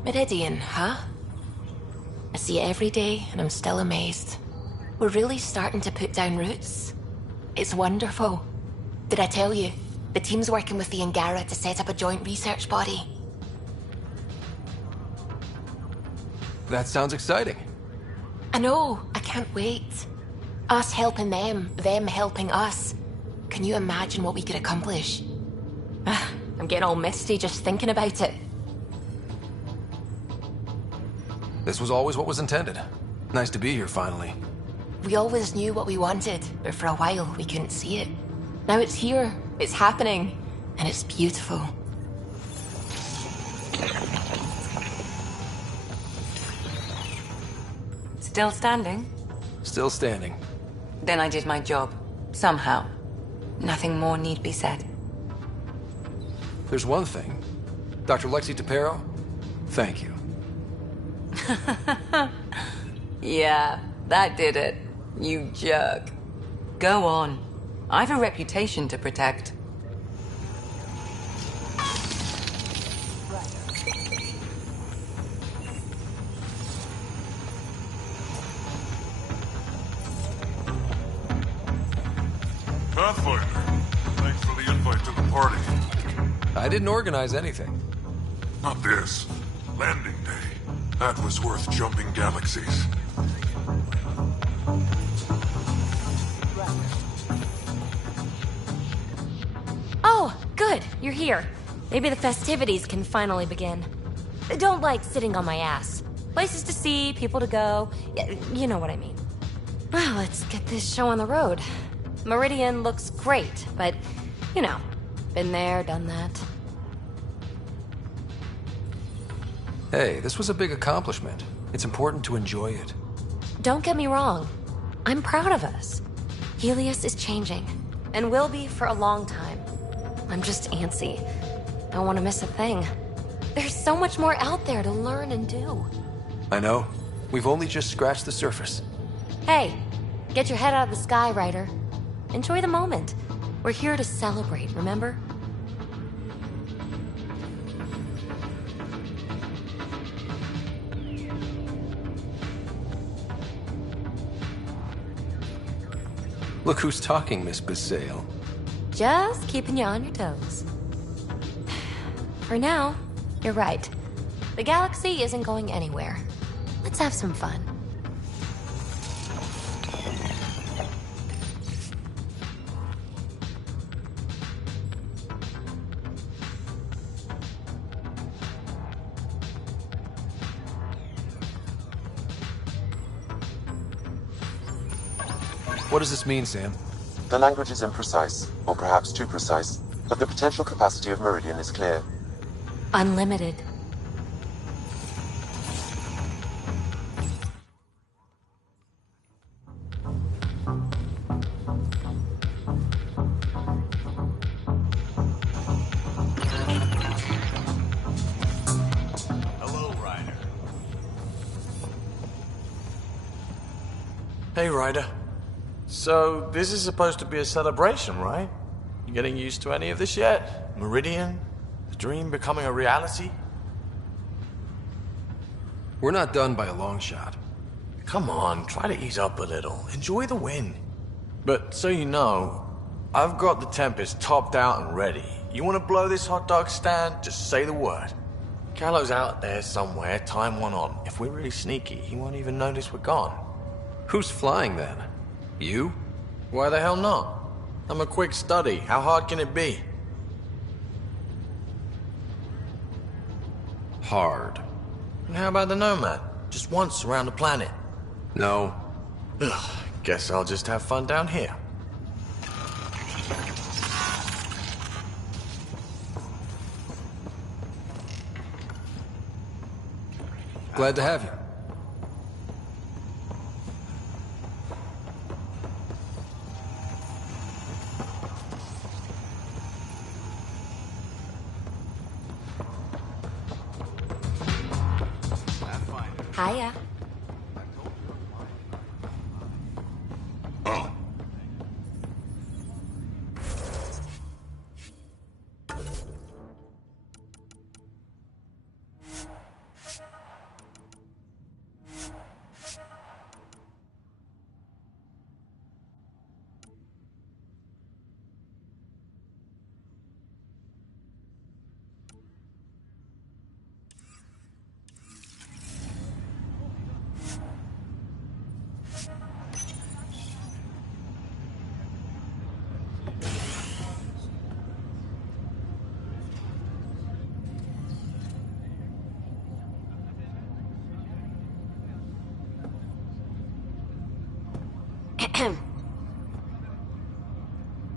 Meridian, huh? I see it every day, and I'm still amazed. We're really starting to put down roots. It's wonderful. Did I tell you? The team's working with the Angara to set up a joint research body. That sounds exciting. I know, I can't wait. Us helping them helping us. Can you imagine what we could accomplish? I'm getting all misty just thinking about it. This was always what was intended. Nice to be here, finally. We always knew what we wanted, but for a while we couldn't see it. Now it's here, it's happening, and it's beautiful. Still standing? Still standing. Then I did my job. Somehow. Nothing more need be said. There's one thing. Dr. Lexi Tapero, thank you. Yeah, that did it. You jerk. Go on. I've a reputation to protect. Pathfinder, thanks for the invite to the party. I didn't organize anything. Not this. Landing day. That was worth jumping galaxies. Oh, good. You're here. Maybe the festivities can finally begin. I don't like sitting on my ass. Places to see, people to go. You know what I mean. Well, let's get this show on the road. Meridian looks great, but, you know, been there, done that. Hey, this was a big accomplishment. It's important to enjoy it. Don't get me wrong. I'm proud of us. Helios is changing, and will be for a long time. I'm just antsy. I don't want to miss a thing. There's so much more out there to learn and do. I know. We've only just scratched the surface. Hey, get your head out of the sky, Ryder. Enjoy the moment. We're here to celebrate, remember? Look who's talking, Miss Basale. Just keeping you on your toes. For now, you're right. The galaxy isn't going anywhere. Let's have some fun. What does this mean, Sam? The language is imprecise, or perhaps too precise, but the potential capacity of Meridian is clear. Unlimited. Hello, Ryder. Hey, Ryder. So, this is supposed to be a celebration, right? You getting used to any of this yet? Meridian? The dream becoming a reality? We're not done by a long shot. Come on, try to ease up a little. Enjoy the win. But, so you know, I've got the Tempest topped out and ready. You want to blow this hot dog stand? Just say the word. Callow's out there somewhere, time one on. If we're really sneaky, he won't even notice we're gone. Who's flying then? You? Why the hell not? I'm a quick study. How hard can it be? Hard. And how about the Nomad? Just once around the planet. No. Ugh, guess I'll just have fun down here. Glad to have you. Hiya.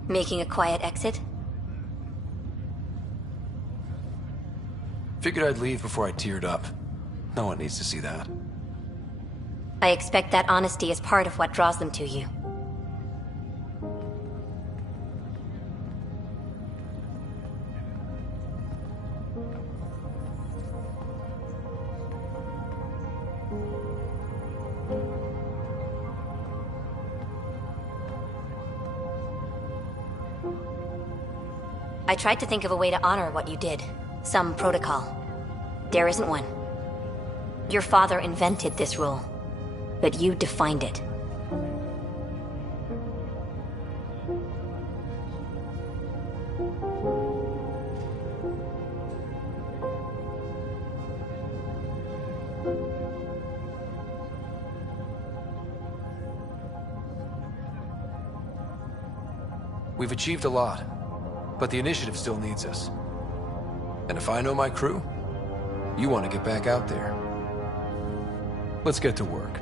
Making a quiet exit? Figured I'd leave before I teared up. No one needs to see that. I expect that honesty is part of what draws them to you. I tried to think of a way to honor what you did. Some protocol. There isn't one. Your father invented this rule, but you defined it. We've achieved a lot, but the initiative still needs us. And if I know my crew, you want to get back out there. Let's get to work.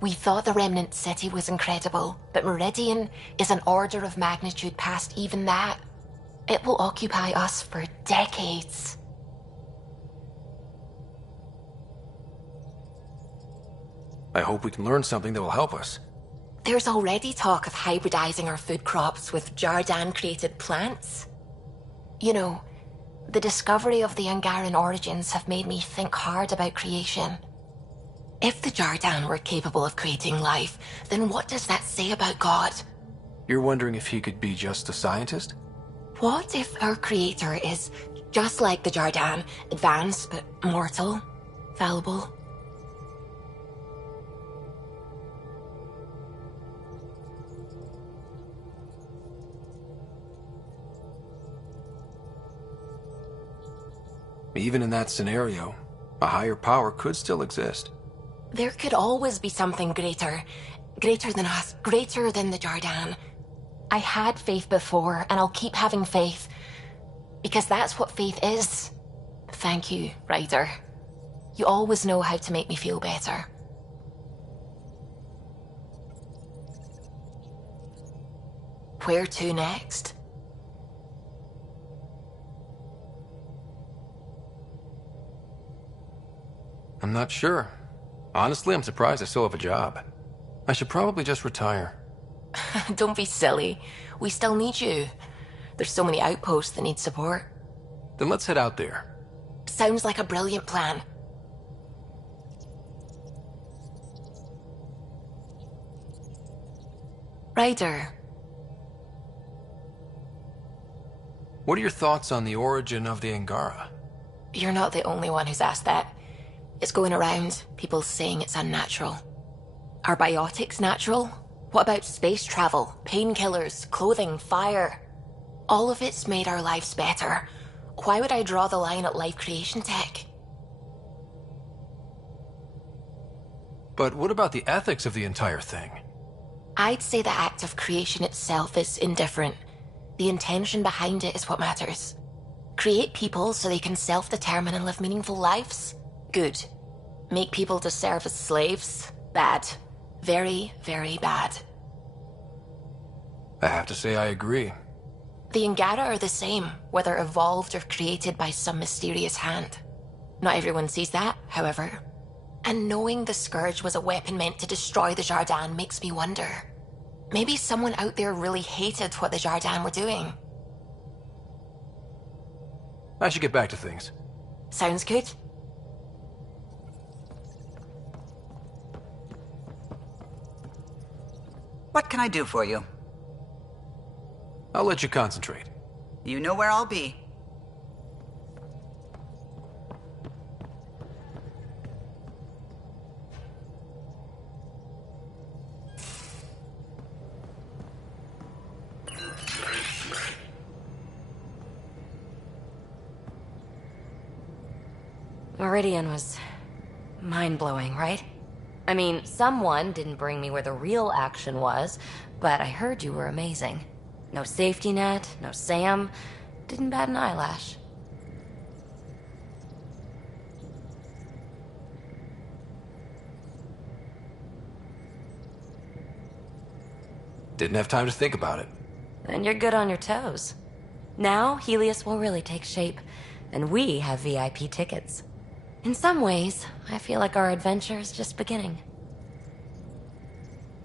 We thought the Remnant City was incredible, but Meridian is an order of magnitude past even that. It will occupy us for decades. I hope we can learn something that will help us. There's already talk of hybridizing our food crops with Jardan-created plants. You know, the discovery of the Angaran origins have made me think hard about creation. If the Jardan were capable of creating life, then what does that say about God? You're wondering if he could be just a scientist? What if our creator is just like the Jardan, advanced but mortal, fallible? Even in that scenario, a higher power could still exist. There could always be something greater. Greater than us, greater than the Jardan. I had faith before, and I'll keep having faith. Because that's what faith is. Thank you, Ryder. You always know how to make me feel better. Where to next? I'm not sure. Honestly, I'm surprised I still have a job. I should probably just retire. Don't be silly. We still need you. There's so many outposts that need support. Then let's head out there. Sounds like a brilliant plan. Ryder. What are your thoughts on the origin of the Angara? You're not the only one who's asked that. It's going around, people saying it's unnatural. Are biotics natural? What about space travel, painkillers, clothing, fire? All of it's made our lives better. Why would I draw the line at life creation tech? But what about the ethics of the entire thing? I'd say the act of creation itself is indifferent. The intention behind it is what matters. Create people so they can self-determine and live meaningful lives? Good. Make people to serve as slaves? Bad. Very, very bad. I have to say I agree. The Angara are the same, whether evolved or created by some mysterious hand. Not everyone sees that, however. And knowing the Scourge was a weapon meant to destroy the Jardin makes me wonder. Maybe someone out there really hated what the Jardin were doing. I should get back to things. Sounds good. What can I do for you? I'll let you concentrate. You know where I'll be. Meridian was mind-blowing, right? I mean, someone didn't bring me where the real action was, but I heard you were amazing. No safety net, no Sam, didn't bat an eyelash. Didn't have time to think about it. Then you're good on your toes. Now, Helios will really take shape, and we have VIP tickets. In some ways, I feel like our adventure is just beginning.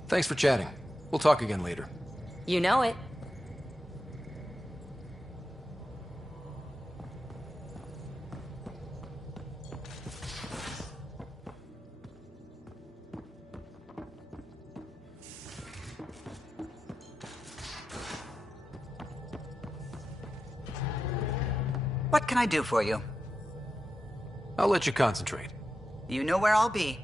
Thanks for chatting. We'll talk again later. You know it. What can I do for you? I'll let you concentrate. You know where I'll be.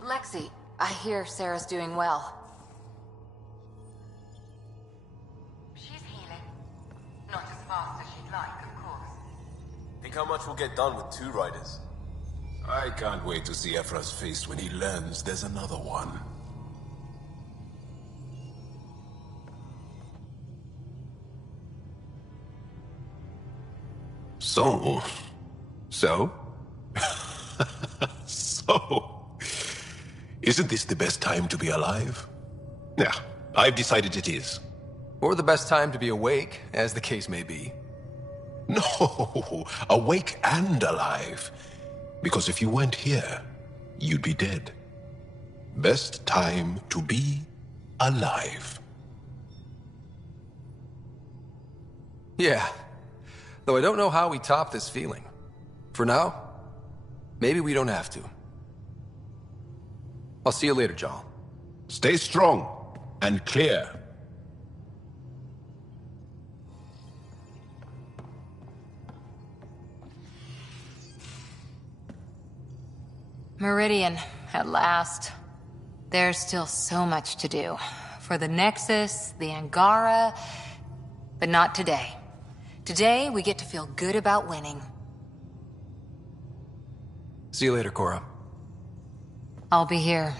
Lexi, I hear Sarah's doing well. She's healing. Not as fast as she'd like, of course. Think how much we'll get done with 2 riders? I can't wait to see Ephra's face when he learns there's another one. So? Isn't this the best time to be alive? Yeah, I've decided it is. Or the best time to be awake, as the case may be. No, awake and alive. Because if you weren't here, you'd be dead. Best time to be alive. Yeah. Though I don't know how we top this feeling. For now, maybe we don't have to. I'll see you later, Jarl. Stay strong and clear. Meridian, at last. There's still so much to do. For the Nexus, the Angara, but not today. Today, we get to feel good about winning. See you later, Cora. I'll be here.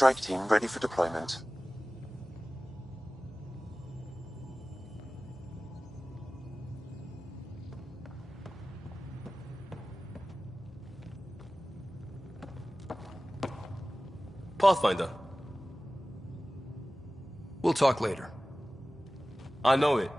Strike team ready for deployment. Pathfinder. We'll talk later. I know it.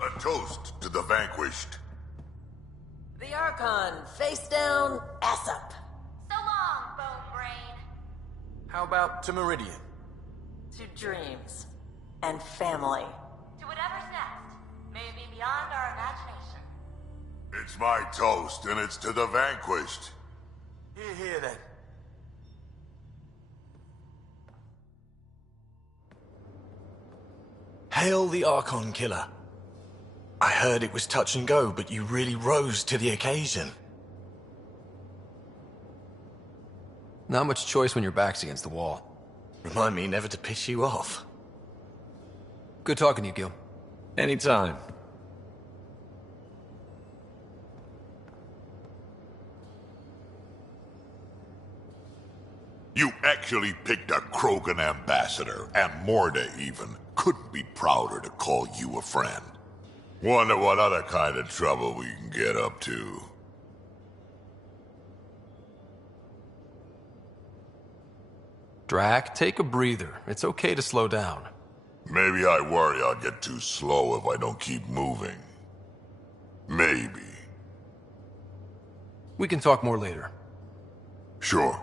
A toast to the vanquished. The Archon, face down, ass up. So long, Bone Brain. How about to Meridian? To dreams. And family. To whatever's next. May it be beyond our imagination. It's my toast, and it's to the vanquished. Here then. Hail the Archon Killer. I heard it was touch and go, but you really rose to the occasion. Not much choice when your back's against the wall. Remind me never to piss you off. Good talking to you, Gil. Anytime. You actually picked a Krogan ambassador, and Morda even couldn't be prouder to call you a friend. Wonder what other kind of trouble we can get up to. Drac, take a breather. It's okay to slow down. Maybe I worry I'll get too slow if I don't keep moving. Maybe. We can talk more later. Sure.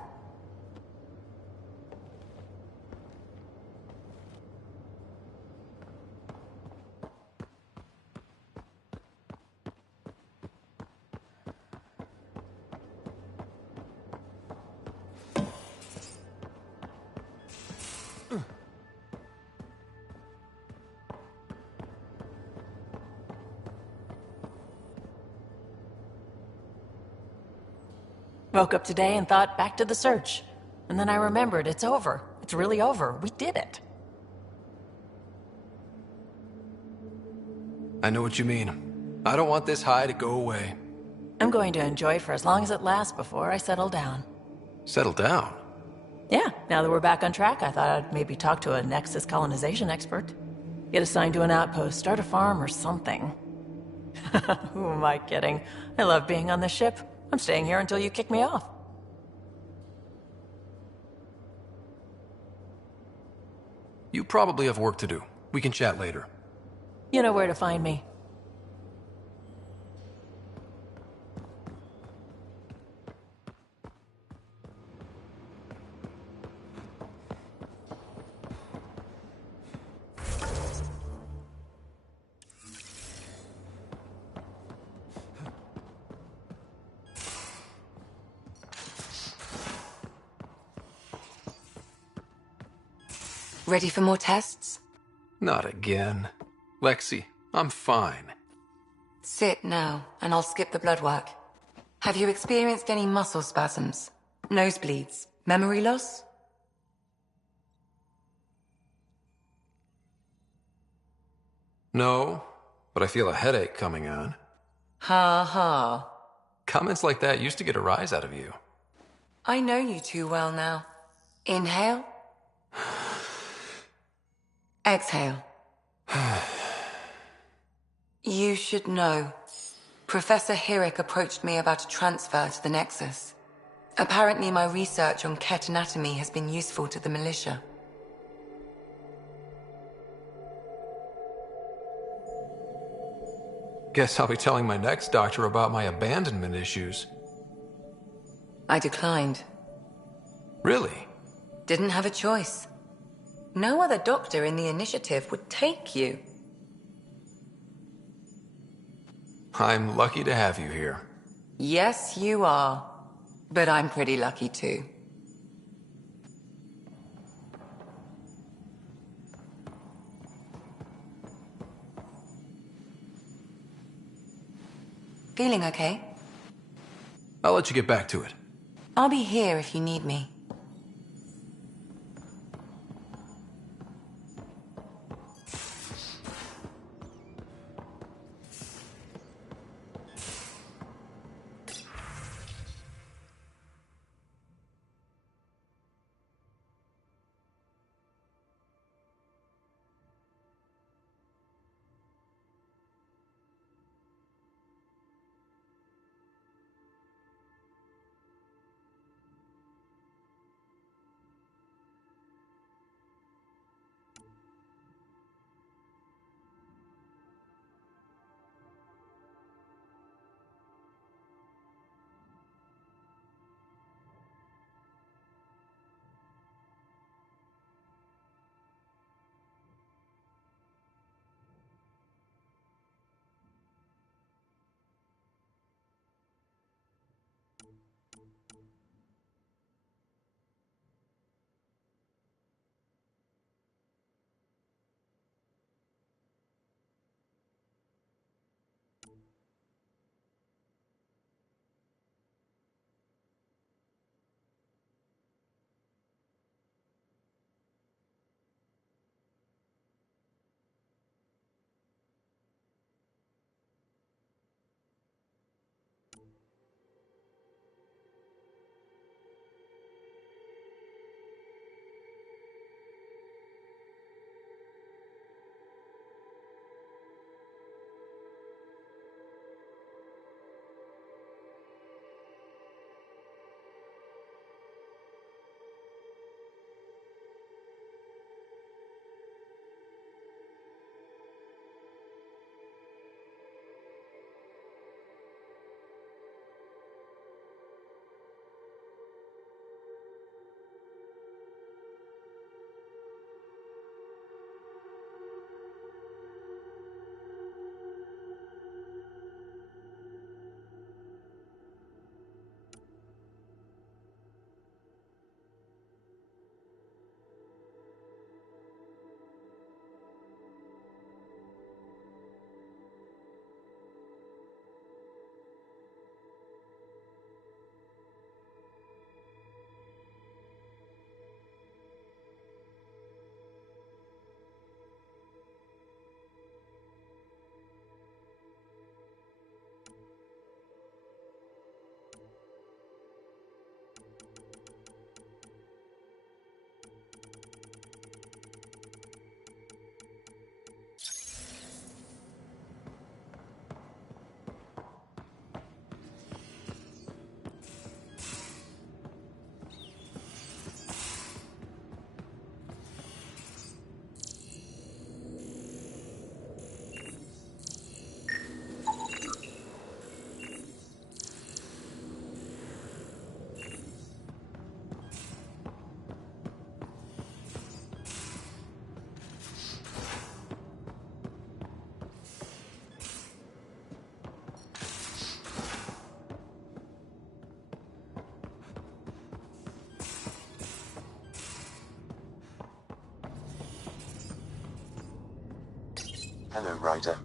Woke up today and thought back to the search. And then I remembered it's over. It's really over. We did it. I know what you mean. I don't want this high to go away. I'm going to enjoy it for as long as it lasts before I settle down. Settle down? Yeah, now that we're back on track, I thought I'd maybe talk to a Nexus colonization expert. Get assigned to an outpost, start a farm or something. Who am I kidding? I love being on the ship. I'm staying here until you kick me off. You probably have work to do. We can chat later. You know where to find me. Ready for more tests? Not again. Lexi, I'm fine. Sit now, and I'll skip the blood work. Have you experienced any muscle spasms? Nosebleeds? Memory loss? No, but I feel a headache coming on. Ha ha. Comments like that used to get a rise out of you. I know you too well now. Inhale. Exhale. You should know. Professor Hirik approached me about a transfer to the Nexus. Apparently my research on Ket anatomy has been useful to the militia. Guess I'll be telling my next doctor about my abandonment issues. I declined. Really? Didn't have a choice. No other doctor in the initiative would take you. I'm lucky to have you here. Yes, you are. But I'm pretty lucky too. Feeling okay? I'll let you get back to it. I'll be here if you need me. Hello, Ryder.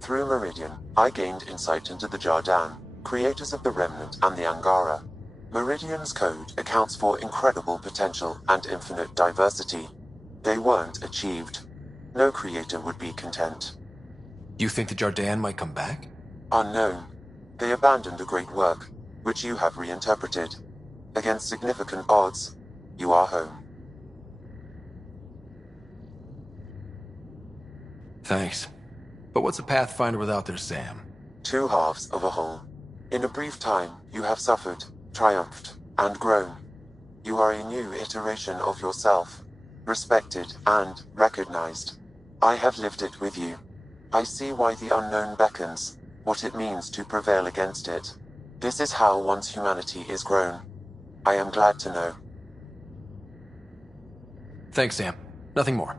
Through Meridian, I gained insight into the Jardan, creators of the Remnant and the Angara. Meridian's code accounts for incredible potential and infinite diversity. They weren't achieved. No creator would be content. You think the Jardan might come back? Unknown. They abandoned a great work, which you have reinterpreted. Against significant odds, you are home. Thanks. But what's a Pathfinder without their Sam? Two halves of a whole. In a brief time, you have suffered, triumphed, and grown. You are a new iteration of yourself, respected and recognized. I have lived it with you. I see why the unknown beckons, what it means to prevail against it. This is how one's humanity is grown. I am glad to know. Thanks, Sam. Nothing more.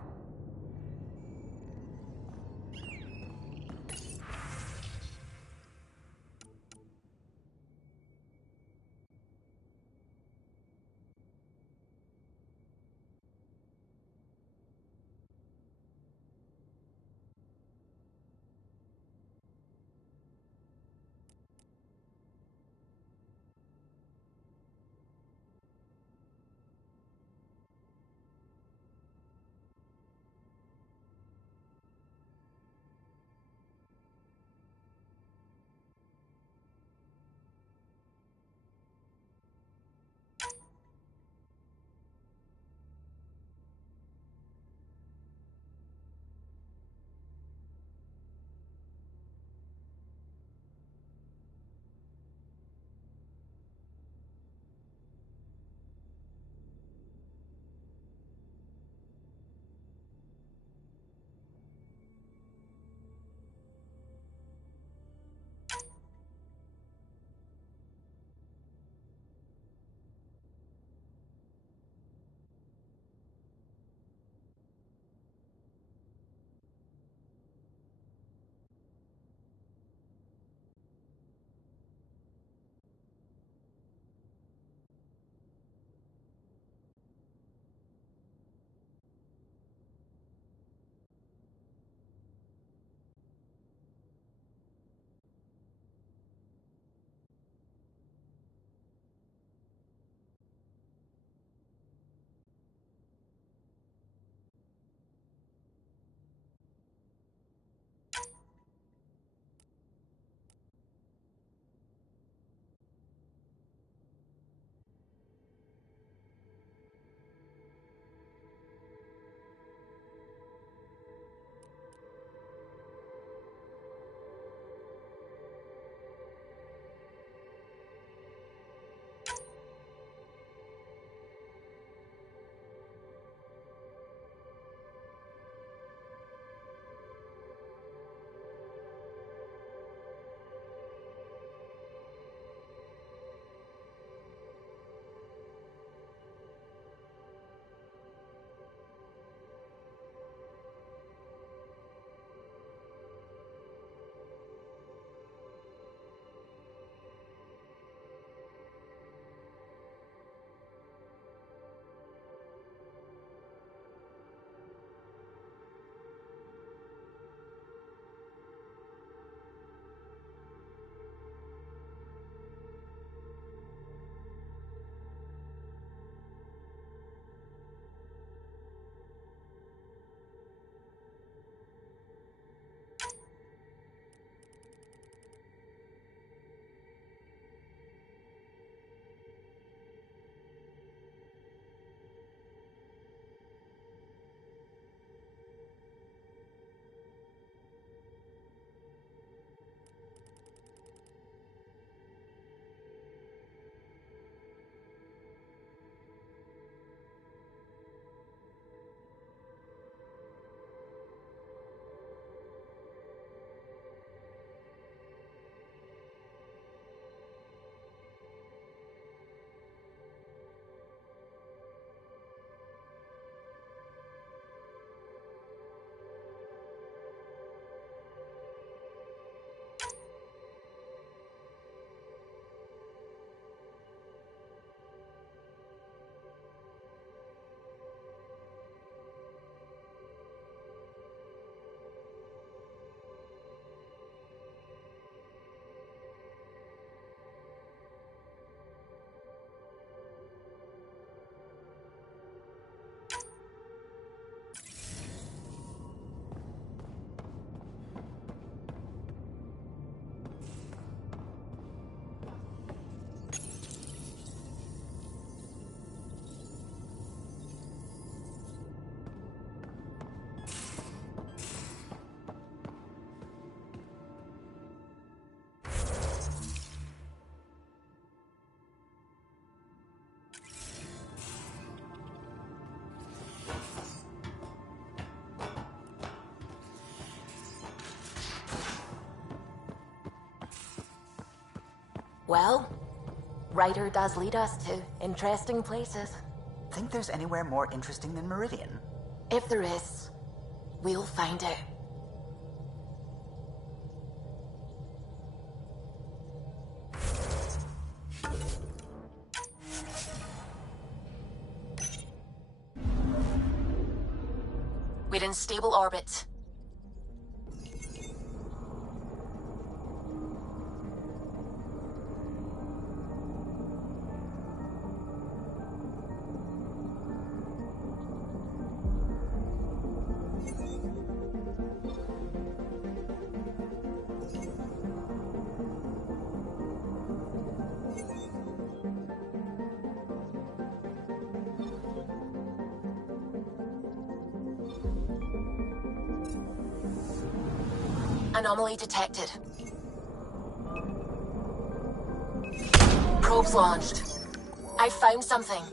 Well, Ryder does lead us to interesting places. think there's anywhere more interesting than Meridian. If there is, we'll find it. We're in stable orbit. Anomaly detected. Probes launched. I found something.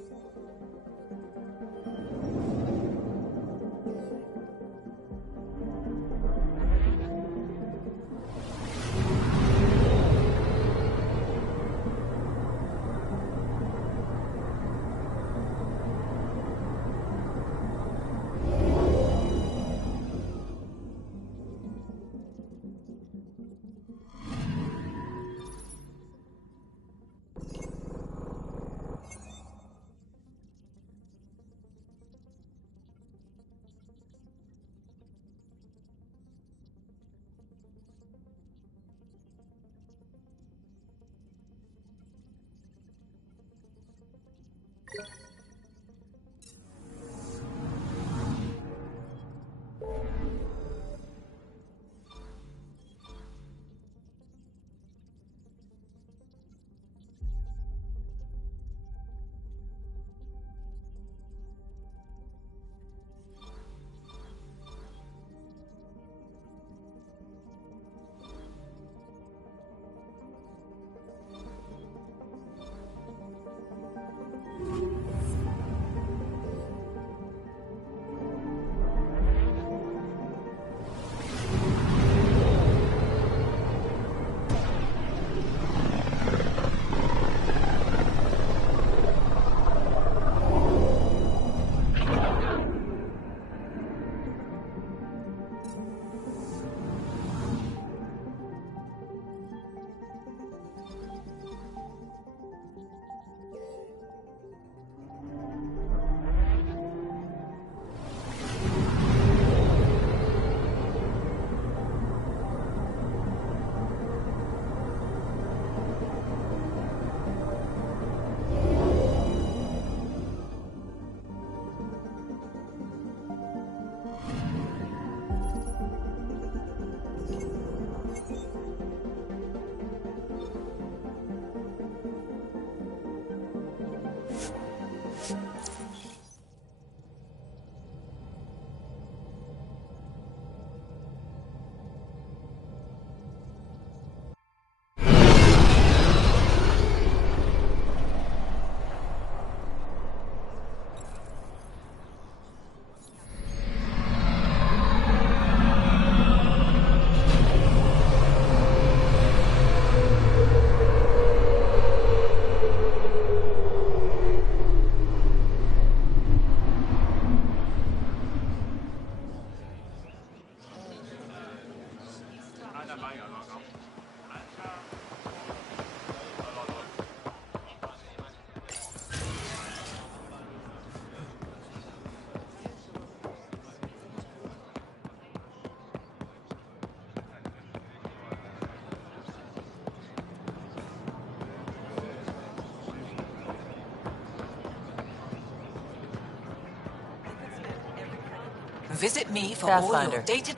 Visit me for all your data.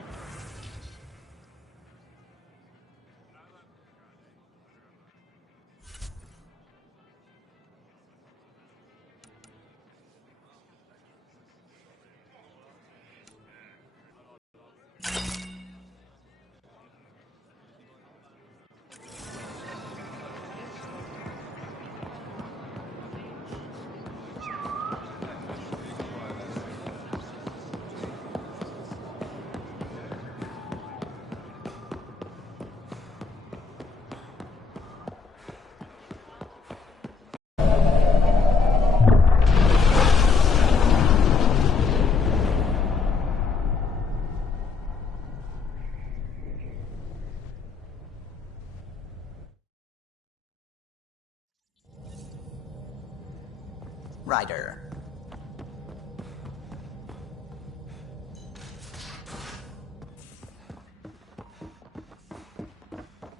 Ryder.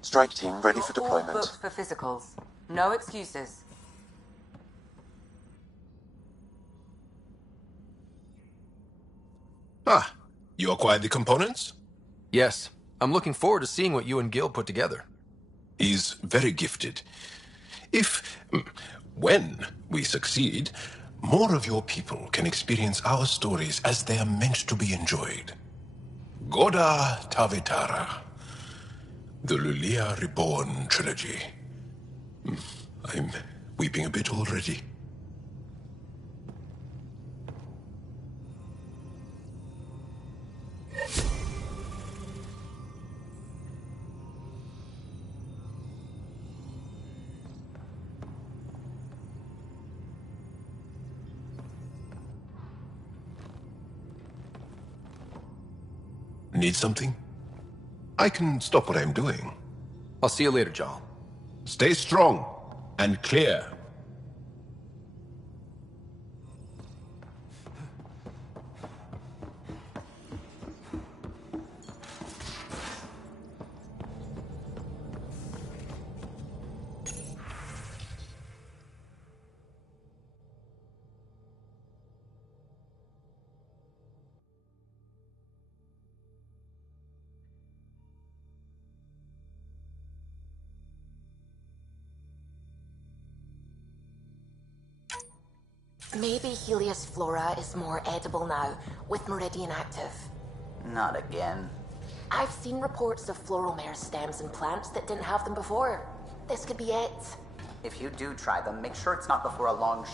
Strike team ready for You're all deployment. booked for physicals. No excuses. Ah, you acquired the components? Yes. I'm looking forward to seeing what you and Gil put together. He's very gifted. When we succeed, more of your people can experience our stories as they are meant to be enjoyed. Goda Tavitara, the Lulia Reborn trilogy. I'm weeping a bit already. Need something? I can stop what I'm doing. I'll see you later, Jarl. Stay strong and clear. Maybe Helios flora is more edible now, with Meridian active. Not again. I've seen reports of floral mare stems and plants that didn't have them before. This could be it. If you do try them, make sure it's not before a long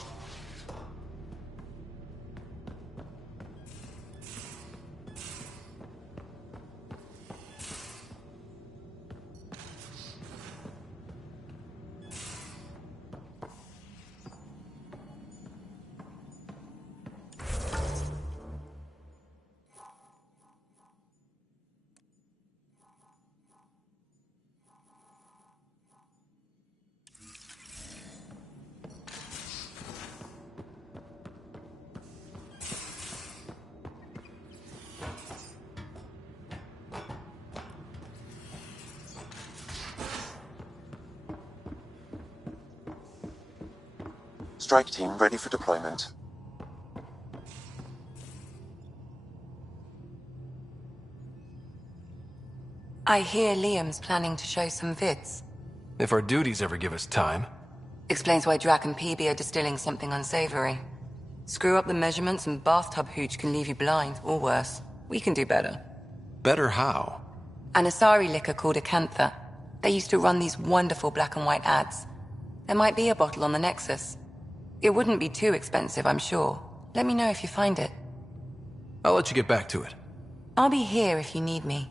Strike team ready for deployment. I hear Liam's planning to show some vids. If our duties ever give us time. Explains why Drac and PB are distilling something unsavory. Screw up the measurements and bathtub hooch can leave you blind, or worse. We can do better. Better how? An Asari liquor called Acantha. They used to run these wonderful black and white ads. There might be a bottle on the Nexus. It wouldn't be too expensive, I'm sure. Let me know if you find it. I'll let you get back to it. I'll be here if you need me.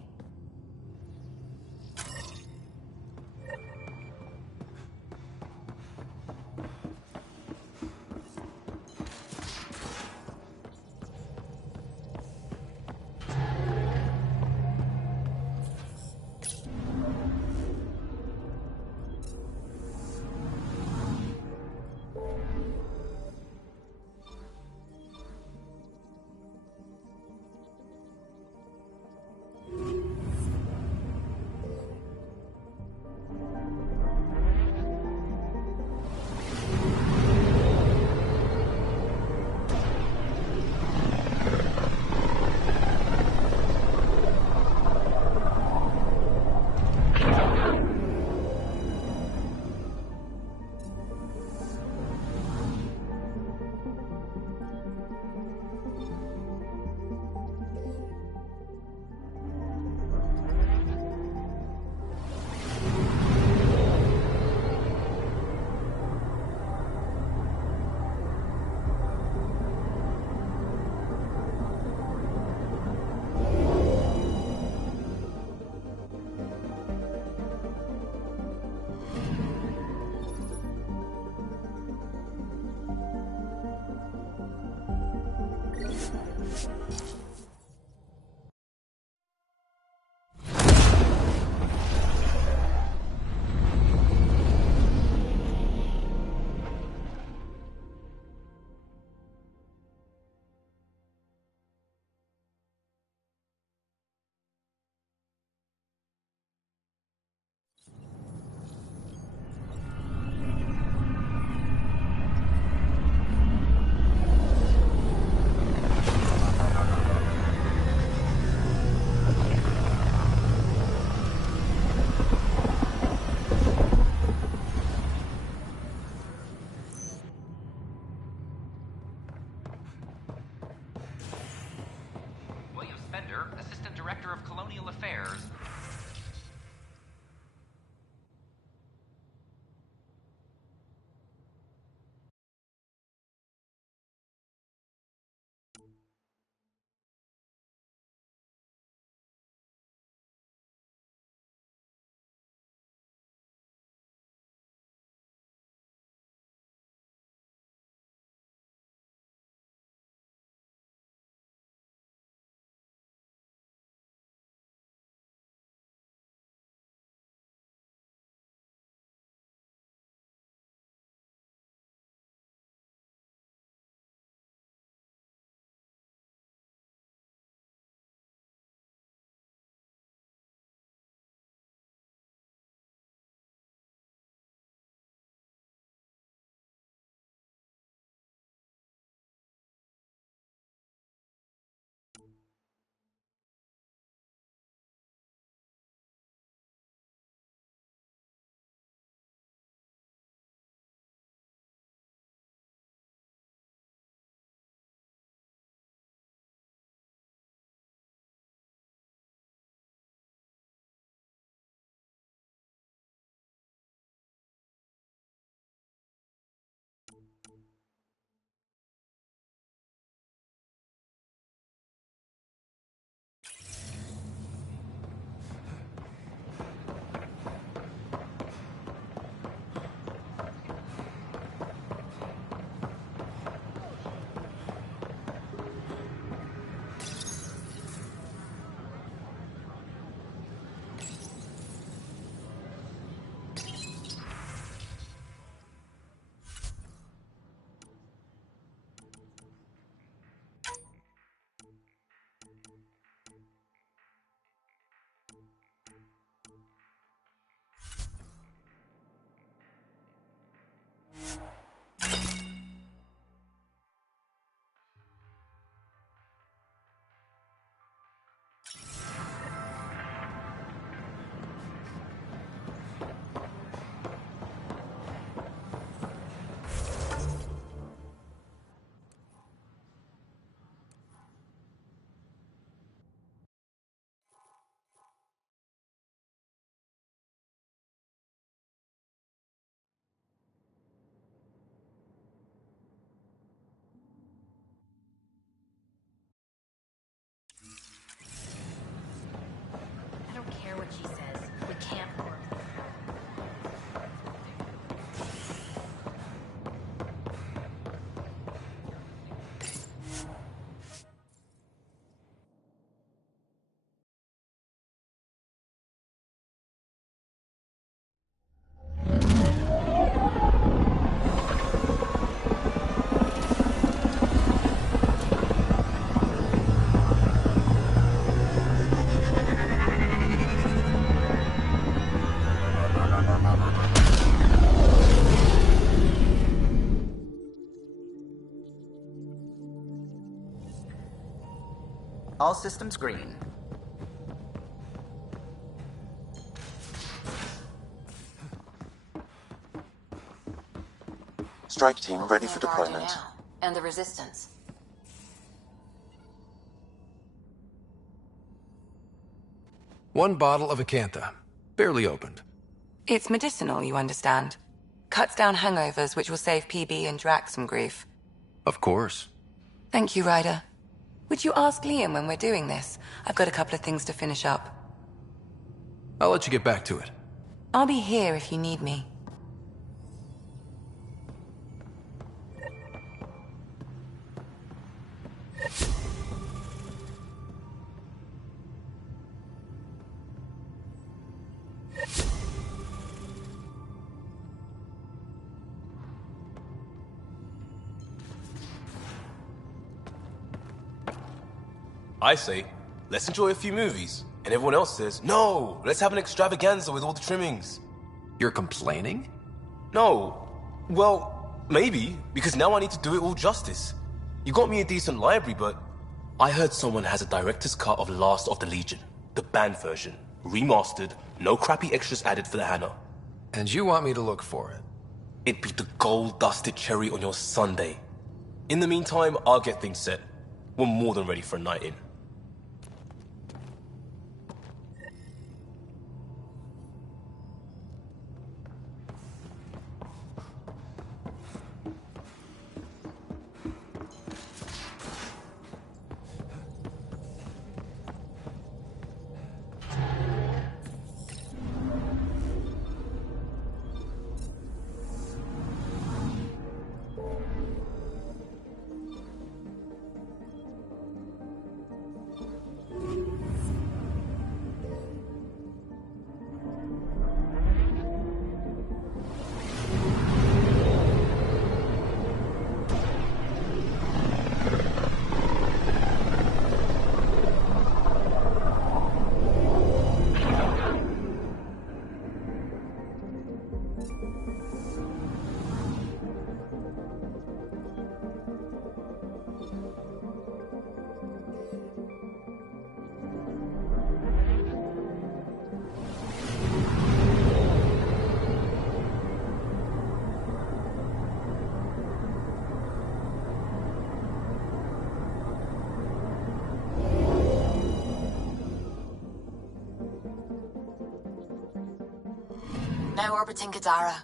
Director of Colonial Affairs. I don't care what she says. We can't work. All systems green. Strike team ready for deployment. And the Resistance. One bottle of Acantha, barely opened. It's medicinal, you understand. Cuts down hangovers, which will save PB and Drax some grief. Of course. Thank you, Ryder. Would you ask Liam when we're doing this? I've got a couple of things to finish up. I'll let you get back to it. I'll be here if you need me. I say, let's enjoy a few movies. And everyone else says, no, let's have an extravaganza with all the trimmings. You're complaining? No. Well, maybe, because now I need to do it all justice. You got me a decent library, but I heard someone has a director's cut of Last of the Legion. The banned version. Remastered, no crappy extras added for the Hannah. And you want me to look for it? It'd be the gold-dusted cherry on your sundae. In the meantime, I'll get things set. We're more than ready for a night in. Now orbiting Gadara.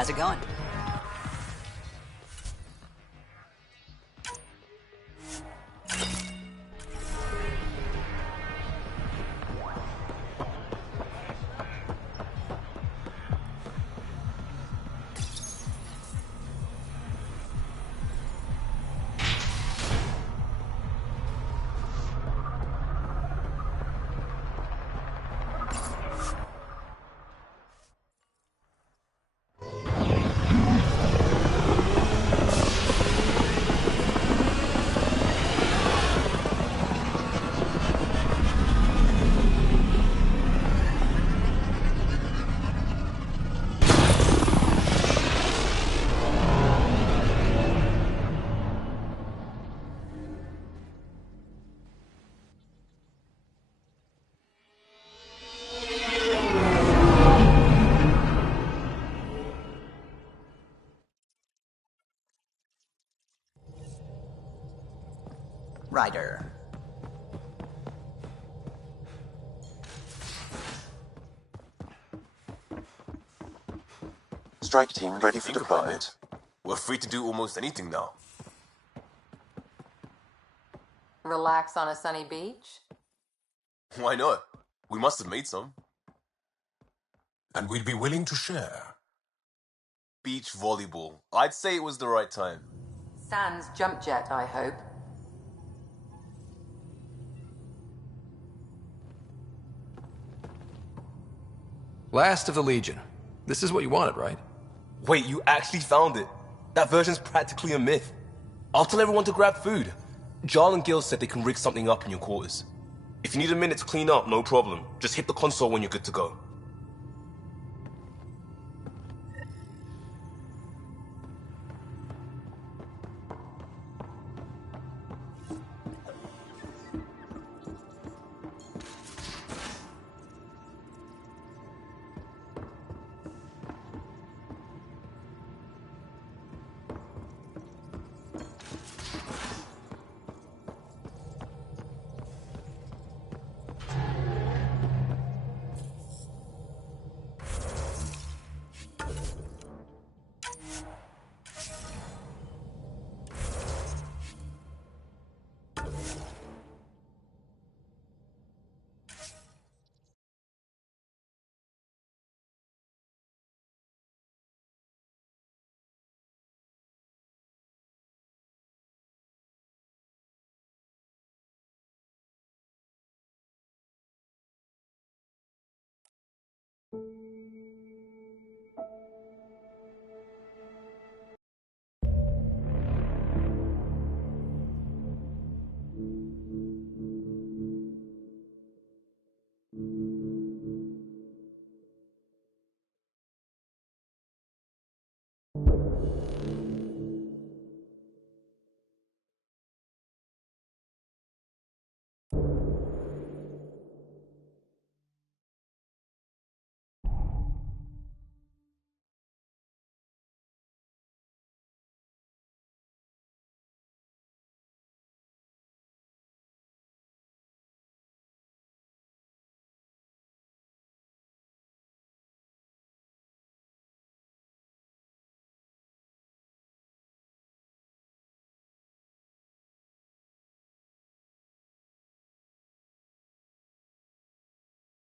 How's it going? Ryder. Strike team ready for Think about deployment. it. We're free to do almost anything now. Relax on a sunny beach? Why not? We must have made some. And we'd be willing to share. Beach volleyball. I'd say it was the right time. Sans jump jet, I hope. Last of the Legion. This is what you wanted, right? Wait, you actually found it? That version's practically a myth. I'll tell everyone to grab food. Jarl and Gil said they can rig something up in your quarters. If you need a minute to clean up, no problem. Just hit the console when you're good to go.